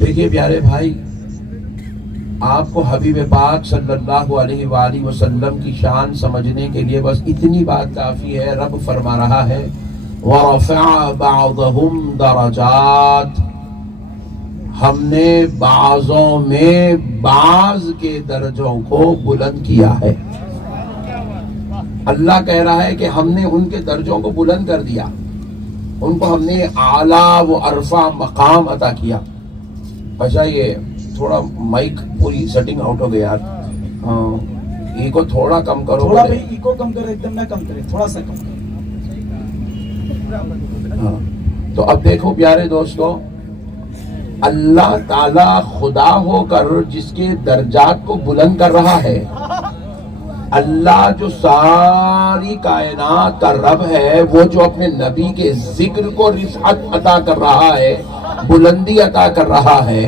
دیکھیے پیارے بھائی، آپ کو حبیب پاک صلی اللہ علیہ وآلہ وسلم کی شان سمجھنے کے لیے بس اتنی بات کافی ہے۔ رب فرما رہا ہے وَرَفَعَ بَعْضَهُمْ دَرَجَاتٍ، ہم نے بعضوں میں بعض کے درجوں کو بلند کیا ہے۔ اللہ کہہ رہا ہے کہ ہم نے ان کے درجوں کو بلند کر دیا، ان کو ہم نے اعلیٰ و عرفہ مقام عطا کیا۔ اچھا یہ تھوڑا مائک پوری سیٹنگ آؤٹ ہو گیا یار، ایکو تھوڑا کم کرو، تھوڑا بھائی ایکو کم کرو، ایک دم نہ کم کرے، تھوڑا سا کم کرو۔ تو اب دیکھو پیارے دوستو، اللہ تعالی خدا ہو کر جس کے درجات کو بلند کر رہا ہے، اللہ جو ساری کائنات کا رب ہے، وہ جو اپنے نبی کے ذکر کو رفعت عطا کر رہا ہے، بلندی عطا کر رہا ہے،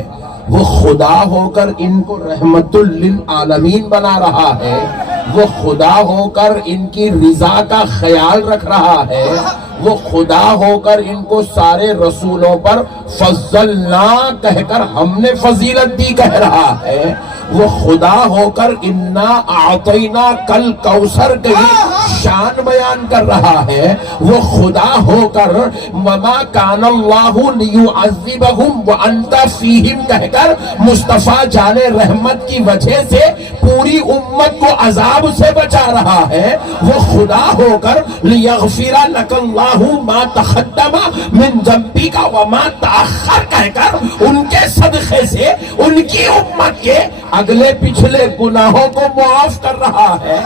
وہ خدا ہو کر ان کو رحمت للعالمین بنا رہا ہے، وہ خدا ہو کر ان کی رضا کا خیال رکھ رہا ہے، وہ خدا ہو کر ان کو سارے رسولوں پر فضلنا کہہ کر ہم نے فضیلت دی کہہ رہا ہے، وہ خدا ہو کر انا اعطینا کل کوثر کی شان بیان کر رہا ہے، وہ خدا ہو کر وما کان اللہ لیعذبہم وانت فیہم کہہ کر مصطفیٰ جان رحمت کی وجہ سے پوری امت کو عذاب سے بچا رہا ہے، وہ خدا ہو کر لیغفر لک اللہ ما تقدم من ذنبک وما تأخر کہہ کر ان کے صدقے سے ان کی امت کے اگلے پچھلے گناہوں کو معاف کر رہا ہے۔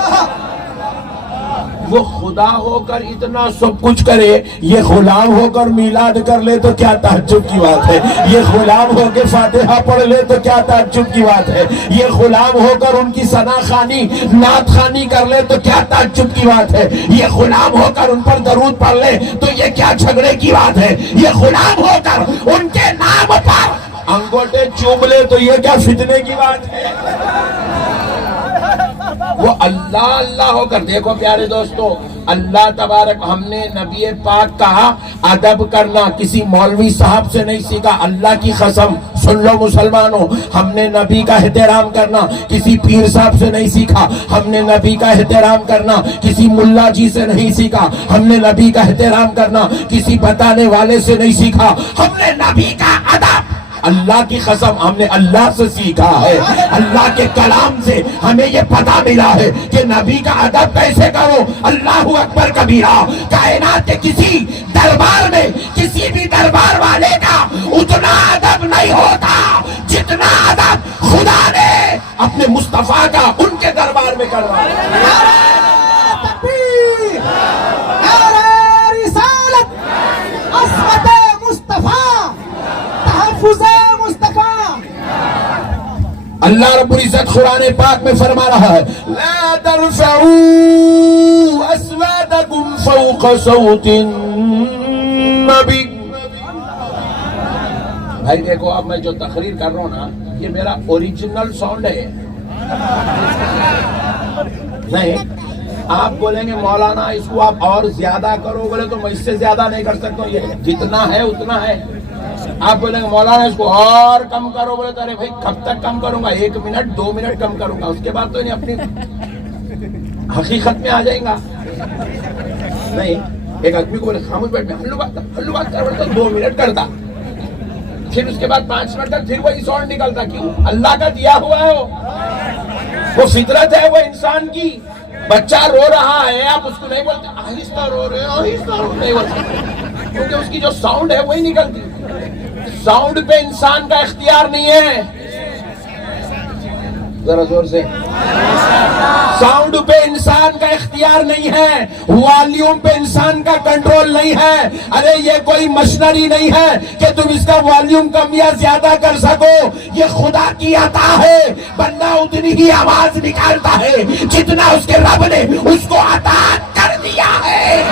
وہ خدا ہو کر اتنا سب کچھ کرے، یہ غلام ہو کر میلاد کر لے تو کیا تعجب کی بات ہے، یہ غلام ہو کے فاتحہ پڑھ لے تو کیا تعجب کی بات ہے، یہ غلام ہو کر ان کی ثنا خوانی نعت خوانی کر لے تو کیا تعجب کی بات ہے، یہ غلام ہو کر ان پر درود پڑھ لے تو یہ کیا جھگڑے کی بات ہے، یہ غلام ہو کر ان کے نام پر انگوٹھے چوم لے تو یہ کیا فتنے کی بات ہے۔ وہ اللہ اللہ ہو کر، دیکھو پیارے دوستو، اللہ تبارک، ہم نے نبی پاک کا ادب کرنا کسی مولوی صاحب سے نہیں سیکھا، اللہ کی قسم سن لو مسلمانوں، ہم نے نبی کا احترام کرنا کسی پیر صاحب سے نہیں سیکھا، ہم نے نبی کا احترام کرنا کسی ملا جی سے نہیں سیکھا، ہم نے نبی کا احترام کرنا کسی بتانے والے سے نہیں سیکھا، ہم نے نبی کا ادب اللہ کی قسم ہم نے اللہ سے سیکھا ہے، اللہ کے کلام سے ہمیں یہ پتہ ملا ہے کہ نبی کا ادب کیسے کرو۔ اللہ اکبر کبیرہ، کائنات کے کسی دربار میں کسی بھی دربار والے کا اتنا ادب نہیں ہوتا جتنا ادب خدا نے اپنے مصطفیٰ کا ان کے دربار میں کروا ہے۔ اللہ رب العزت قرآن پاک میں فرما رہا ہے لا ترفعوا اصواتکم فوق صوت النبی۔ بھائی دیکھو، اب میں جو تقریر کر رہا ہوں نا، یہ میرا اوریجنل ساؤنڈ ہے، نہیں آپ بولیں گے مولانا اس کو آپ اور زیادہ کرو، بولے تو میں اس سے زیادہ نہیں کر سکتا، یہ جتنا ہے اتنا ہے۔ آپ بولیں گے مولانا اس کو اور کم کرو، بولے تو ارے بھائی کب تک کم کروں گا، 1 منٹ 2 منٹ کم کروں گا، اس کے بعد تو نہیں اپنی حقیقت میں آ جائیں گا۔ نہیں، ایک آدمی کو بولے خاموش بیٹھ میں ہلو بات کر، بولے تو 2 منٹ کرتا، پھر اس کے بعد 5 منٹ تک پھر وہی ساؤنڈ نکلتا۔ کیوں؟ اللہ کا دیا ہوا ہے، وہ فطرت ہے وہ انسان کی۔ بچہ رو رہا ہے، آپ اس کو نہیں بولتے آہستہ رو رہے ہیں، آہستہ رو، نہیں بولتے، کیونکہ اس کی جو ساؤنڈ ہے وہی نکلتی۔ ساؤنڈ پہ انسان کا اختیار نہیں ہے، ذرا زور سے، ساؤنڈ پہ انسان کا اختیار نہیں ہے، والیوم پہ انسان کا کنٹرول نہیں ہے۔ ارے یہ کوئی مشنری نہیں ہے کہ تم اس کا والیوم کم یا زیادہ کر سکو، یہ خدا کی عطا ہے، بندہ اتنی ہی آواز نکالتا ہے جتنا اس کے رب نے اس کو عطا کر دیا ہے۔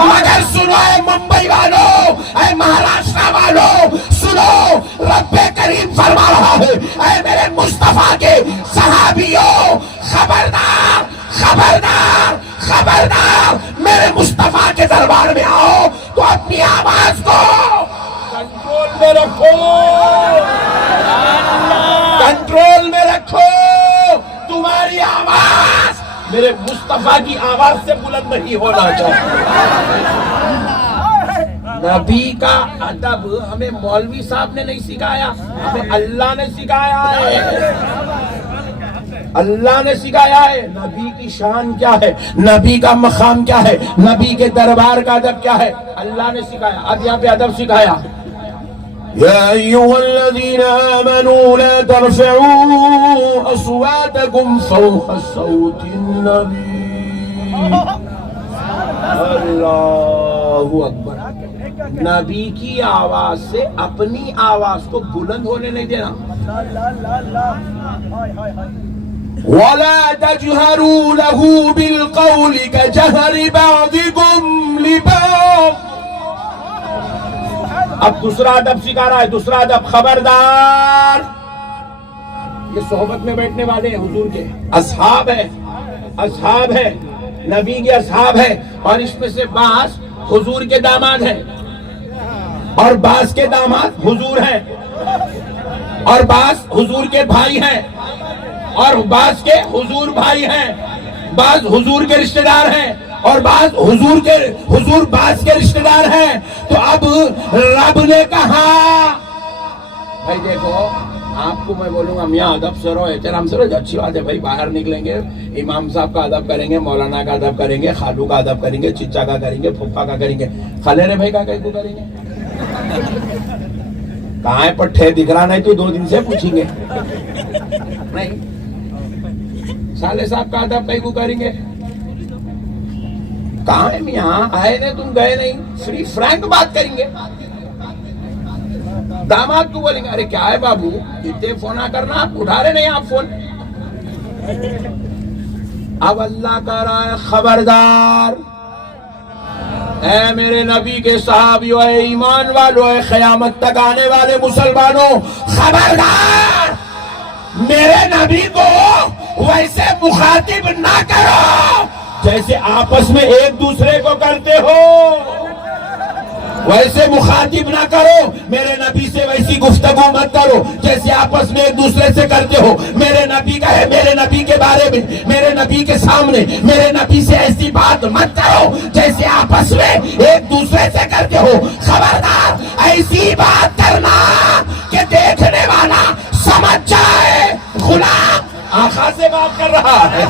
مگر سنو اے ممبئی والوں، اے مہاراشٹر والوں، سنو، رب کریم فرما رہا ہے اے میرے مصطفیٰ کے صحابیوں، خبردار خبردار خبردار، میرے مصطفیٰ کے دربار میں آؤ تو اپنی آواز کو کنٹرول میں رکھو۔ کنٹرول میں رکھو. تمہاری آواز میرے مصطفیٰ کی آواز سے بلند نہیں ہونا چاہیے. نبی کا ادب ہمیں مولوی صاحب نے نہیں سکھایا, ہمیں اللہ نے سکھایا ہے. اللہ نے سکھایا ہے. نبی کی شان کیا ہے, نبی کا مقام کیا ہے, نبی کے دربار کا ادب کیا ہے, اللہ نے سکھایا. اب یہاں پہ ادب سکھایا. يا أيها الذين آمنوا لا ترفعوا أصواتكم فوق صوت النبي. اللہ اکبر. نبی کی آواز سے اپنی آواز کو بلند ہونے نہیں دینا. وَلَا تَجْهَرُوا لَهُ بِالْقَوْلِ كَجَهْرِ بَعْضِكُمْ لِبَعْضٍ. اب دوسرا ادب سکھا رہا ہے. دوسرا ادب, خبردار. یہ صحبت میں بیٹھنے والے ہیں, حضور کے اصحاب ہیں, اصحاب ہیں, نبی کے اصحاب ہیں, اور اس میں سے بعض حضور کے داماد ہیں, اور بعض کے داماد حضور ہیں, اور بعض حضور کے بھائی ہیں, اور بعض کے حضور بھائی ہیں, بعض حضور کے رشتہ دار ہیں, اور بعض حضور بعض کے رشتہ دار ہیں. تو اب رب نے کہا, بھائی دیکھو آپ کو میں بولوں گا میاں ادب سے رہو, احترام سے رہو, اچھی بات ہے بھائی. باہر نکلیں گے امام صاحب کا ادب کریں گے, مولانا کا ادب کریں گے, خالو کا ادب کریں گے, چچا کا کریں گے, پھپھا کا کریں گے, خلیرے بھائی کا کہیں کو کریں گے. کہاں ہے پٹھے, دکھ رہا نہیں تو 2 دن سے پوچھیں گے نہیں. سالے صاحب کا ادب کہیں کو کریں گے. کہاں ہے میاں, آئے نہیں تم گئے نہیں, فری فرینک بات کریں گے. داماد کو بولیں گے ارے کیا ہے بابو اتنے فون نہ کرنا, آپ اٹھا رہے نہیں آپ فون. اب اللہ کہہ رہا ہے خبردار, اے میرے نبی کے صحابیوں, اے ایمان والوں, اے قیامت تک آنے والے مسلمانوں, خبردار, میرے نبی کو ویسے مخاطب نہ کرو جیسے آپس میں ایک دوسرے کو کرتے ہو. ویسے مخاطب نہ کرو میرے نبی سے, ویسی گفتگو مت کرو جیسے آپس میں ایک دوسرے سے کرتے ہو. میرے نبی کا ہے, میرے نبی کے بارے میں, میرے نبی کے سامنے میرے نبی سے ایسی بات مت کرو جیسے آپس میں ایک دوسرے سے کرتے ہو. خبردار, ایسی بات کرنا کہ دیکھنے والا سمجھ جائے غلام آقا سے بات کر رہا ہے.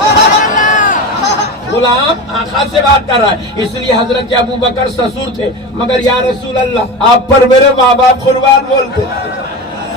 غلام آقا سے بات کر رہا ہے. اس لیے حضرت ابو بکر سسور تھے, مگر یا رسول اللہ آپ پر میرے ماں باپ قربان بولتے.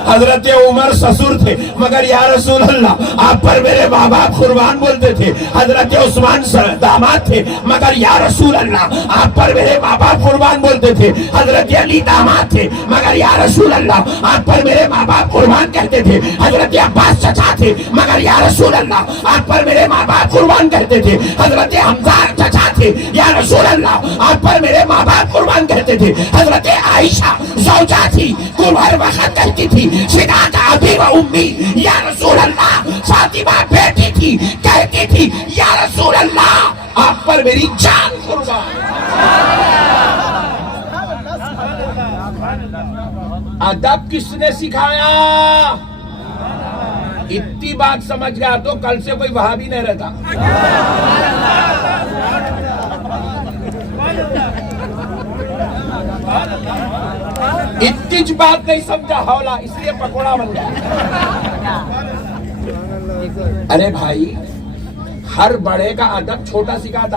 حضرت عمر سسور تھے, مگر یا رسول اللہ آپ پر میرے ماں باپ قربان بولتے تھے. حضرت عثمان داماد تھے, مگر یا رسول اللہ آپ پر میرے ماں باپ قربان بولتے تھے. حضرت علی داماد تھے, مگر یا رسول اللہ آپ پر میرے ماں باپ قربان کہتے تھے. حضرت عباس چچا تھے, مگر یا رسول اللہ آپ پر میرے ماں باپ قربان کہتے تھے. حضرت حمزہ چچا تھے, یا رسول اللہ آپ پر میرے ماں باپ قربان کہتے تھے. حضرت عائشہ زوجہ تھی, ہر وقت کہتی تھی فداک ابی و امی, یا رسول اللہ. فاطمہ بیٹی تھی, کہتی تھی یا رسول اللہ آپ پر میری جان قربان. ادب کس نے سکھایا؟ اتنی بات سمجھ گیا تو کل سے کوئی وہابی نہیں رہتا. اتنی بات نہیں سمجھا ہولا, اس لیے پکوڑا بن گیا. ارے بھائی, ہر بڑے کا ادب چھوٹا سکھاتا,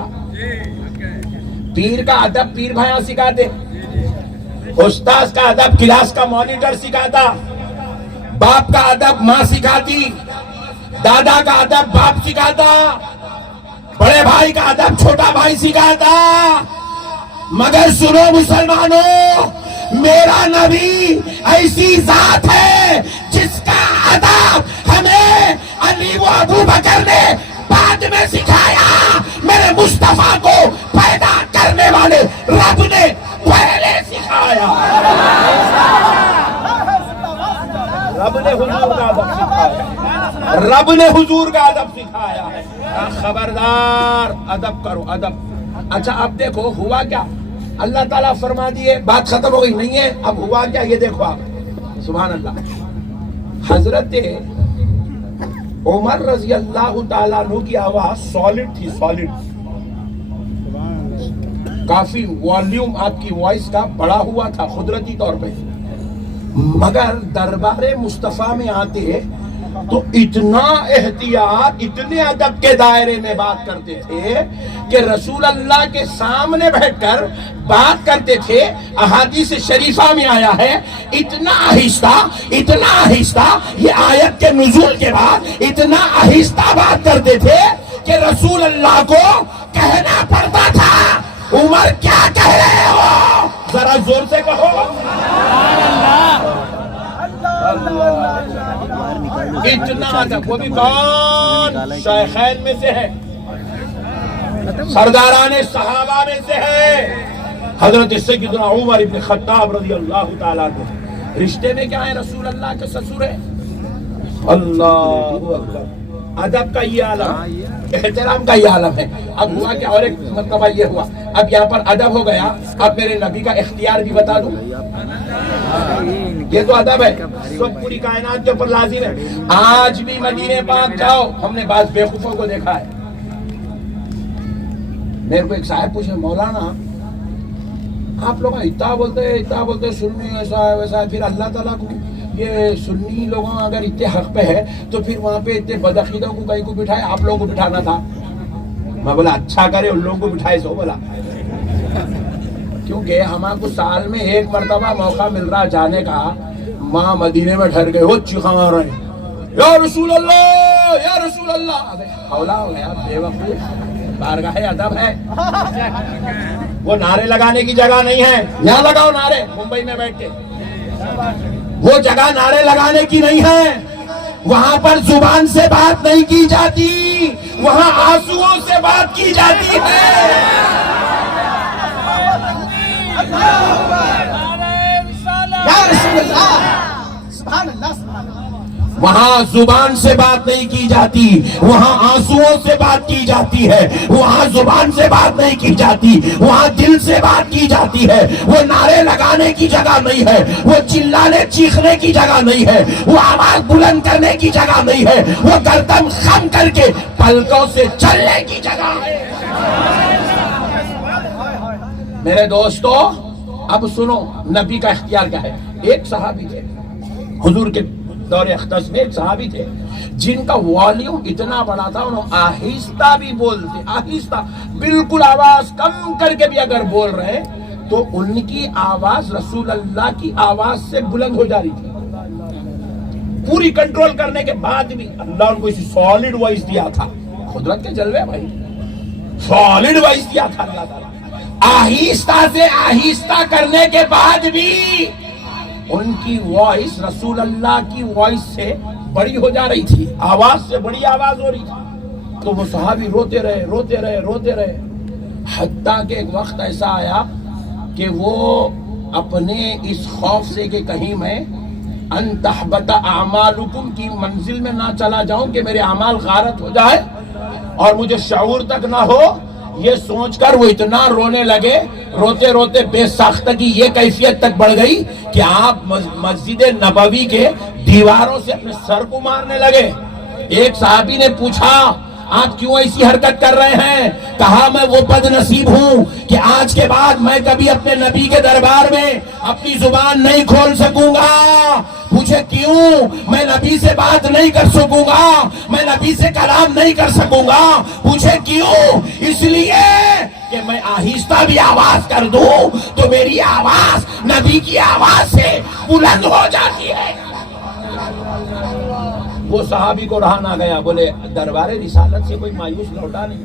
پیر کا ادب پیر بھائیاں سکھاتے, استاذ کا ادب کلاس کا مانیٹر سکھاتا, باپ کا ادب ماں سکھاتی, دادا کا ادب باپ سکھاتا, بڑے بھائی کا ادب چھوٹا بھائی سکھاتا. مگر سنو مسلمانوں, میرا نبی ایسی ذات ہے جس کا ادب ہمیں علی و ابو بکر نے بعد میں سکھایا. میرے مصطفیٰ کو پیدا کرنے والے رب نے پہلے سکھایا. رب نے حضور کا ادب سکھایا, رب نے حضور کا ادب سکھایا. خبردار, ادب کرو, ادب. اچھا اب دیکھو ہوا کیا, اللہ تعالیٰ فرما دیے بات ختم ہو گئی نہیں ہے. اب ہوا کیا یہ دیکھو آپ, سبحان اللہ. حضرت عمر رضی اللہ تعالیٰ عنہ کی آواز سالڈ تھی، سالڈ، کافی والیوم آپ کی وائس کا بڑا ہوا تھا قدرتی طور پہ، مگر دربار مصطفیٰ میں آتے تو اتنا احتیاط، اتنے ادب کے دائرے میں بات کرتے تھے کہ رسول اللہ کے سامنے بیٹھ کر بات کرتے تھے۔ احادیث شریفہ میں آیا ہے اتنا آہستہ، اتنا آہستہ، یہ آیت کے نزول کے بعد اتنا آہستہ بات کرتے تھے کہ رسول اللہ کو کہنا پڑتا تھا عمر کیا کہہ رہے ہو، ذرا زور سے کہو۔ اتنا ادب، وہ بھی کون؟ شیخین میں سے ہے، سرداران صحابہ میں سے ہے، حضرت سیدنا عمر ابن خطاب رضی اللہ تعالیٰ عنہ۔ رشتے میں کیا ہے؟ رسول اللہ کے سسر ہے۔ اللہ اکبر، ادب کا یہ عالم، احترام کا یہ عالم ہے۔ اب ہوا کیا، اور ایک مرتبہ یہ ہوا، اب یہاں پر ادب ہو گیا، اب میرے نبی کا اختیار بھی بتا دوں، یہ تو ادب ہے، سب پوری کائنات کے اوپر لازم ہے۔ آج بھی مدینے پاک جاؤ، ہم نے بعض بیوقوفوں کو دیکھا ہے۔ میرے کو ایک صاحب پوچھے، مولانا آپ لوگ اتنا بولتے سنی ایسا ہے ویسا ہے، پھر اللہ تعالیٰ کو یہ سنی لوگوں اگر اتنے حق پہ ہے تو پھر وہاں پہ اتنے بدعقیدوں کو کہیں کو بٹھائے، آپ لوگوں کو بٹھانا تھا۔ میں بولا اچھا کرے ان لوگوں کو بٹھائے سو، بولا کیونکہ ہمارے کو سال میں ایک مرتبہ موقع مل رہا جانے کا، وہاں مدینے میں ٹھہر گئے، وہ چیخا مار رہے ہیں یا رسول اللہ یا رسول اللہ۔ حولا ہو گیا، بے وقوف، بارگاہ ادب ہے، وہ نعرے لگانے کی جگہ نہیں ہے۔ یہاں لگاؤ نعرے، ممبئی میں بیٹھ کے، وہ جگہ نعرے لگانے کی نہیں ہے، وہاں پر زبان سے بات نہیں کی جاتی، وہاں آنسوؤں سے بات کی جاتی ہے۔ یا رسول اللہ، سبحان اللہ، سبحان اللہ۔ وہاں زبان سے بات نہیں کی جاتی، وہاں آنسوؤں سے بات کی جاتی ہے، وہاں زبان سے بات نہیں کی جاتی، وہاں دل سے بات کی جاتی ہے۔ وہ نعرے لگانے کی جگہ نہیں ہے، وہ چلانے چیخنے کی جگہ نہیں ہے، وہ آواز بلند کرنے کی جگہ نہیں ہے، وہ گردن خم کر کے پلکوں سے چلنے کی جگہ ہے۔ میرے دوستو اب سنو نبی کا اختیار کیا ہے۔ ایک صحابی تھے حضور کے دور اختص میں، ایک صحابی تھے جن کا والیوم اتنا بڑا تھا، انہوں آہستہ بھی بولتے، آہستہ بالکل آواز کم کر کے بھی اگر بول رہے تو ان کی آواز رسول اللہ کی آواز سے بلند ہو جا رہی تھی۔ پوری کنٹرول کرنے کے بعد بھی اللہ ان کو اسی سالڈ وائس دیا تھا۔ قدرت کے جلوے بھائی، سالڈ وائس دیا تھا اللہ تعالیٰ۔ آہستہ سے آہستہ کرنے کے بعد بھی ان کی وائس رسول اللہ کی وائس سے بڑی ہو جا رہی تھی، آواز سے بڑی آواز ہو رہی تھی۔ تو وہ صحابی روتے رہے، حتیٰ کہ ایک وقت ایسا آیا کہ وہ اپنے اس خوف سے کہ کہیں میں ان تحبط اعمالکم کی منزل میں نہ چلا جاؤں کہ میرے اعمال غارت ہو جائے اور مجھے شعور تک نہ ہو، یہ سوچ کر وہ اتنا رونے لگے، روتے بے ساختگی یہ کیفیت تک بڑھ گئی کہ آپ مسجد نبوی کے دیواروں سے اپنے سر کو مارنے لگے۔ ایک صحابی نے پوچھا آپ کیوں ایسی حرکت کر رہے ہیں؟ کہا میں وہ بد نصیب ہوں کہ آج کے بعد میں کبھی اپنے نبی کے دربار میں اپنی زبان نہیں کھول سکوں گا۔ پوچھے کیوں؟ میں نبی سے بات نہیں کر سکوں گا، میں نبی سے کلام نہیں کر سکوں گا۔ پوچھے کیوں؟ اس لیے کہ میں آہستہ بھی آواز کر دوں تو میری آواز نبی کی آواز سے بلند ہو جاتی ہے۔ وہ صحابی کو رہا نہ گیا، بولے دربار رسالت سے کوئی مایوس لوٹا نہیں،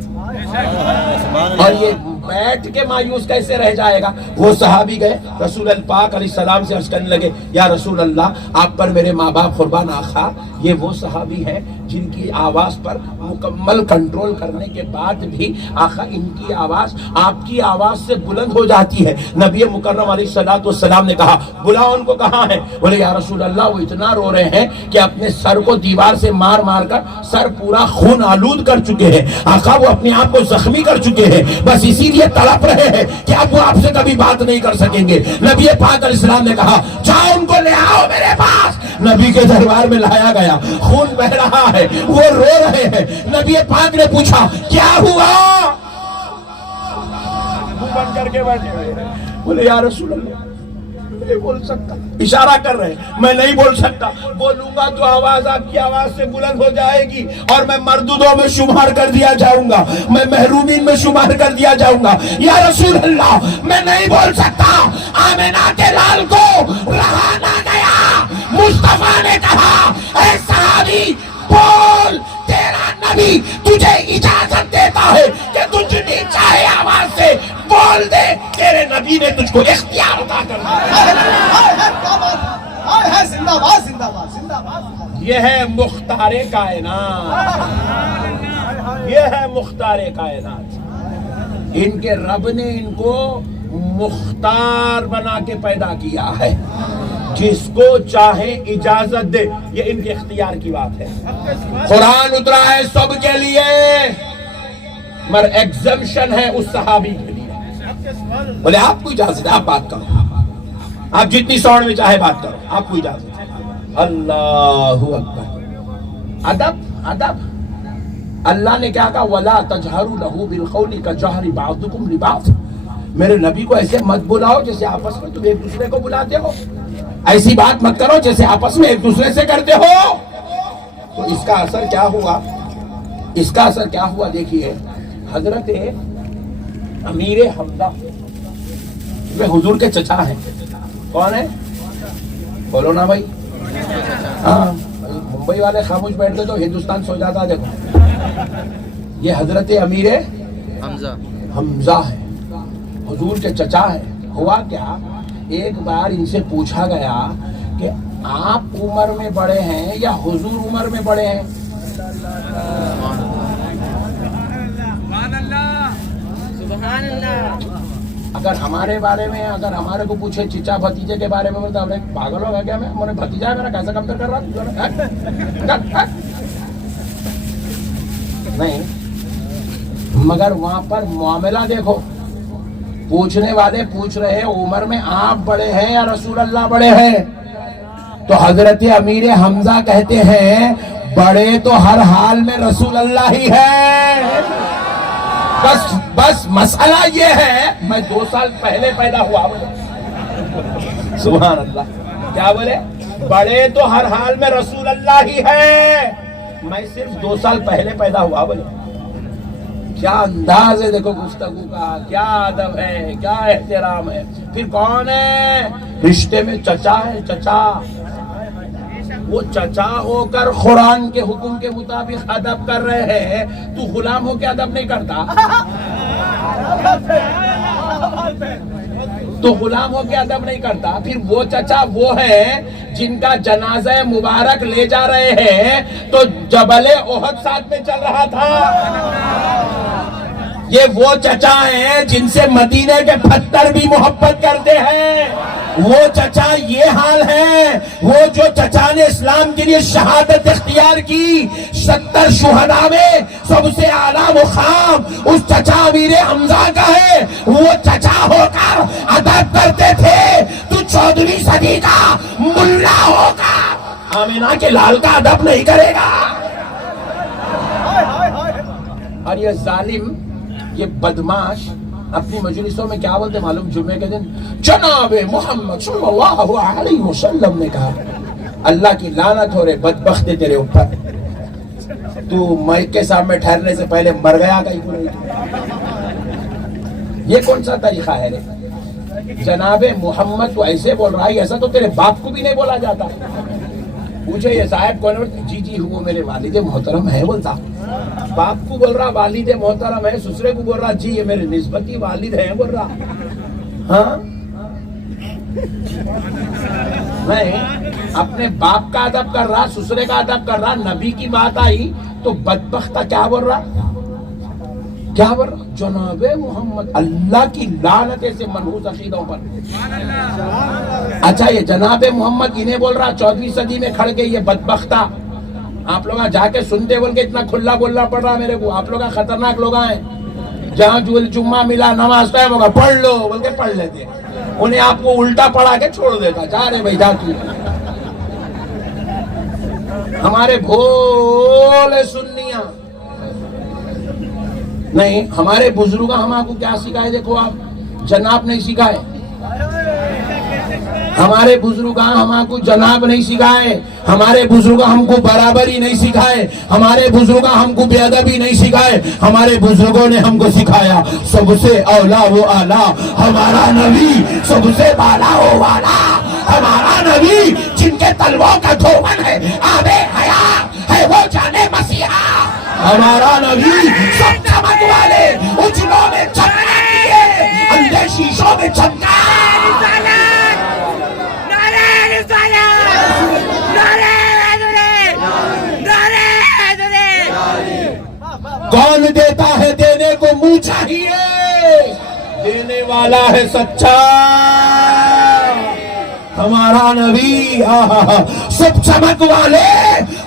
اور یہ بیٹھ کے مایوس کیسے رہ جائے گا؟ وہ صحابی گئے رسول پاک علیہ السلام سے عرض کرنے لگے یا رسول اللہ آپ پر میرے ماں باپ قربان آقا، یہ وہ صحابی ہیں جن کی آواز پر مکمل کنٹرول کرنے کے بعد بھی آقا ان کی آواز آپ کی آواز سے بلند ہو جاتی ہے۔ نبی مکرم علیہ السلام نے کہا بلاؤ ان کو، کہاں ہے؟ بولے یا رسول اللہ وہ اتنا رو رہے ہیں کہ اپنے سر کو دیوار سے مار کر سر پورا خون آلود کر چکے ہیں، آقا وہ اپنے آپ کو زخمی کر چکے ہیں، بس اسی مزید یہ تڑپ رہے ہیں کہ اب وہ آپ سے کبھی بات نہیں کر سکیں گے. نبی پاک علیہ السلام نے کہا جاؤ ان کو لے آؤ میرے پاس. نبی کے دربار میں لایا گیا, خون بہ رہا ہے, وہ رو رہے ہیں. نبی پاک نے پوچھا کیا ہوا؟ منہ بند کر کے بیٹھے ہوئے. بولے یا رسول اللہ نہیں بول سکتا. اشارہ کر رہے میں نہیں بول سکتا, بولوں گا تو آواز آپ کی آواز سے بلند ہو جائے گی اور میں مردودوں میں شمار کر دیا جاؤں گا, میں محرومین میں شمار کر دیا جاؤں گا. یا رسول اللہ میں نہیں بول سکتا. آمنہ کے لال کو رہا نہ گیا. مصطفیٰ نے کہا اے صحابی بول, تیرا نبی تجھے اجازت دیتا ہے کہ تجھ نہیں چاہے آواز سے بول دے. تیرے نبی نے تجھ کو اختیار عطا کر دیا. زندہ باد زندہ باد زندہ باد. یہ ہے مختار کائنات, یہ ہے مختار کائنات. ان کے رب نے ان کو مختار بنا کے پیدا کیا ہے. جس کو چاہے اجازت دے, یہ ان کے اختیار کی بات ہے. قرآن اترا ہے سب کے لیے, مگر ایگزمپشن ہے اس صحابی کے لیے. بولے آپ کو اجازت ہے, آپ بات کرو, آپ جتنی ساؤنڈ میں چاہے بات کرو, آپ کو اجازت ہے. اللہ اکبر. ادب ادب. اللہ نے کیا کہا وَلَا تَجْهَرُوا لَهُ بِالْقَوْلِ كَجَهْرِ بَعْضُكُمْ لِبَعْضٍ. میرے نبی کو ایسے مت بلاؤ جیسے آپس میں تم ایک دوسرے کو بلاتے ہو. ایسی بات مت کرو جیسے آپس میں ایک دوسرے سے کرتے ہو. تو اس کا اثر کیا ہوا؟ اس کا اثر کیا ہوا دیکھیے. حضرت امیر حمزہ وہ حضور کے چچا ہیں. کون ہے؟ بولو نا بھائی. ہاں ممبئی والے خاموش بیٹھتے تو ہندوستان سو جاتا. دیکھو یہ حضرت امیر حمزہ ہے, حضور کے چچا ہے. ہوا کیا, ایک بار ان سے پوچھا گیا کہ آپ عمر میں بڑے ہیں یا حضور عمر میں بڑے ہیں؟ اگر ہمارے بارے میں, اگر ہمارے کو پوچھے چچا بھتیجے کے بارے میں, بولتا ہم پاگل ہوگا کیا, میں بھتیجا ہے میرا, کیسا کمپیئر کر رہا نہیں. مگر وہاں پر معاملہ دیکھو, پوچھنے والے پوچھ رہے ہیں عمر میں آپ بڑے ہیں یا رسول اللہ بڑے ہیں؟ تو حضرت امیر حمزہ کہتے ہیں بڑے تو ہر حال میں رسول اللہ ہی ہے. بس مسئلہ یہ ہے میں 2 سال پہلے پیدا ہوا. بولے سبحان اللہ. کیا بولے؟ بڑے تو ہر حال میں رسول اللہ ہی ہے, میں صرف 2 سال پہلے پیدا ہوا. بولے کیا انداز ہے دیکھو گفتگو کا, کیا ادب ہے, کیا احترام ہے. پھر کون ہے؟ رشتے میں چچا ہے. چچا وہ چچا ہو کر قرآن کے حکم کے مطابق ادب کر رہے ہیں, تو غلام ہو کے ادب نہیں کرتا. تو غلام ہو کے ادب نہیں کرتا. پھر وہ چچا وہ ہے جن کا جنازہ مبارک لے جا رہے ہیں تو جبل احد ساتھ میں چل رہا تھا. یہ وہ چچا ہیں جن سے مدینے کے پتھر بھی محبت کرتے ہیں. وہ چچا یہ حال ہے, وہ جو چچا نے اسلام کے لیے شہادت اختیار کی, 70 شہداء میں سب سے اعلیٰ مقام اس چچا امیر حمزہ کا ہے. وہ چچا ہو کر ادب کرتے تھے, تو 14ویں صدی کا ملا ہو کر آمنہ کے لال کا ادب نہیں کرے گا. اور یہ ظالم, یہ بدماش اپنی مجلسوں میں کیا بولتے معلوم؟ جمعے کے دن جناب محمد صلی اللہ علیہ وسلم نے کہا. اللہ کی لعنت ہو رہے بدبخت تیرے اوپر, تو مائک کے سامنے ٹھہرنے سے پہلے مر گیا کہیں کو نہیں. یہ کون سا طریقہ ہے رے؟ جناب محمد تو ایسے بول رہا ہے, ایسا تو تیرے باپ کو بھی نہیں بولا جاتا. پوچھے یہ صاحب کون ہے؟ جی وہ میرے والد محترم ہے. بولتا باپ کو بول رہا والد محترم ہے, سسرے کو بول رہا جی یہ میرے نسبتی والد ہیں. بول رہا ہاں میں اپنے باپ کا ادب کر رہا, سسرے کا ادب کر رہا. نبی کی بات آئی تو بدبختہ کیا بول رہا, کیا بول رہا؟ جناب محمد. اللہ کی لعنت سے منحوس عقیدوں پر. اچھا یہ جناب محمد انہیں بول رہا 14ویں صدی میں کھڑ کے, یہ بدبختہ. آپ لوگ جا کے سنتے بول کے اتنا کھلا بولنا پڑ رہا میرے کو. آپ لوگ خطرناک لوگ ہیں. جہاں جو جمعہ ملا نماز ٹائم ہوگا پڑھ لو بول کے پڑھ لیتے، انہیں آپ کو الٹا پڑھا کے چھوڑ دیتا، جا رہے بھائی جا تو۔ ہمارے بھولے سنیاں نہیں، ہمارے بزرگ ہم آپ کو کیا سکھائے؟ دیکھو آپ، جناب نہیں سکھائے، ہمارے بزرگ ہم آپ کو جناب نہیں سکھائے، ہمارے بزرگ ہم کو برابری نہیں سکھائے، ہمارے بزرگ ہم کو بے ادبی نہیں سکھائے، ہمارے بزرگوں نے ہم کو سکھایا سب سے اولا وہ اعلیٰ ہمارا نبی، سب سے بالا وہ والا ہمارا نبی، جن کے تلووں کا دھومن ہے آب حیات ہے وہ جانے مسیحا، ہمارا نبی سب چمک والے اجلوں میں چمکا دیے، اندھے شیشوں میں چمکا۔ کون دیتا ہے؟ دینے کو منہ چاہیے، دینے والا ہے سچا ہمارا نبی۔ سب چمک والے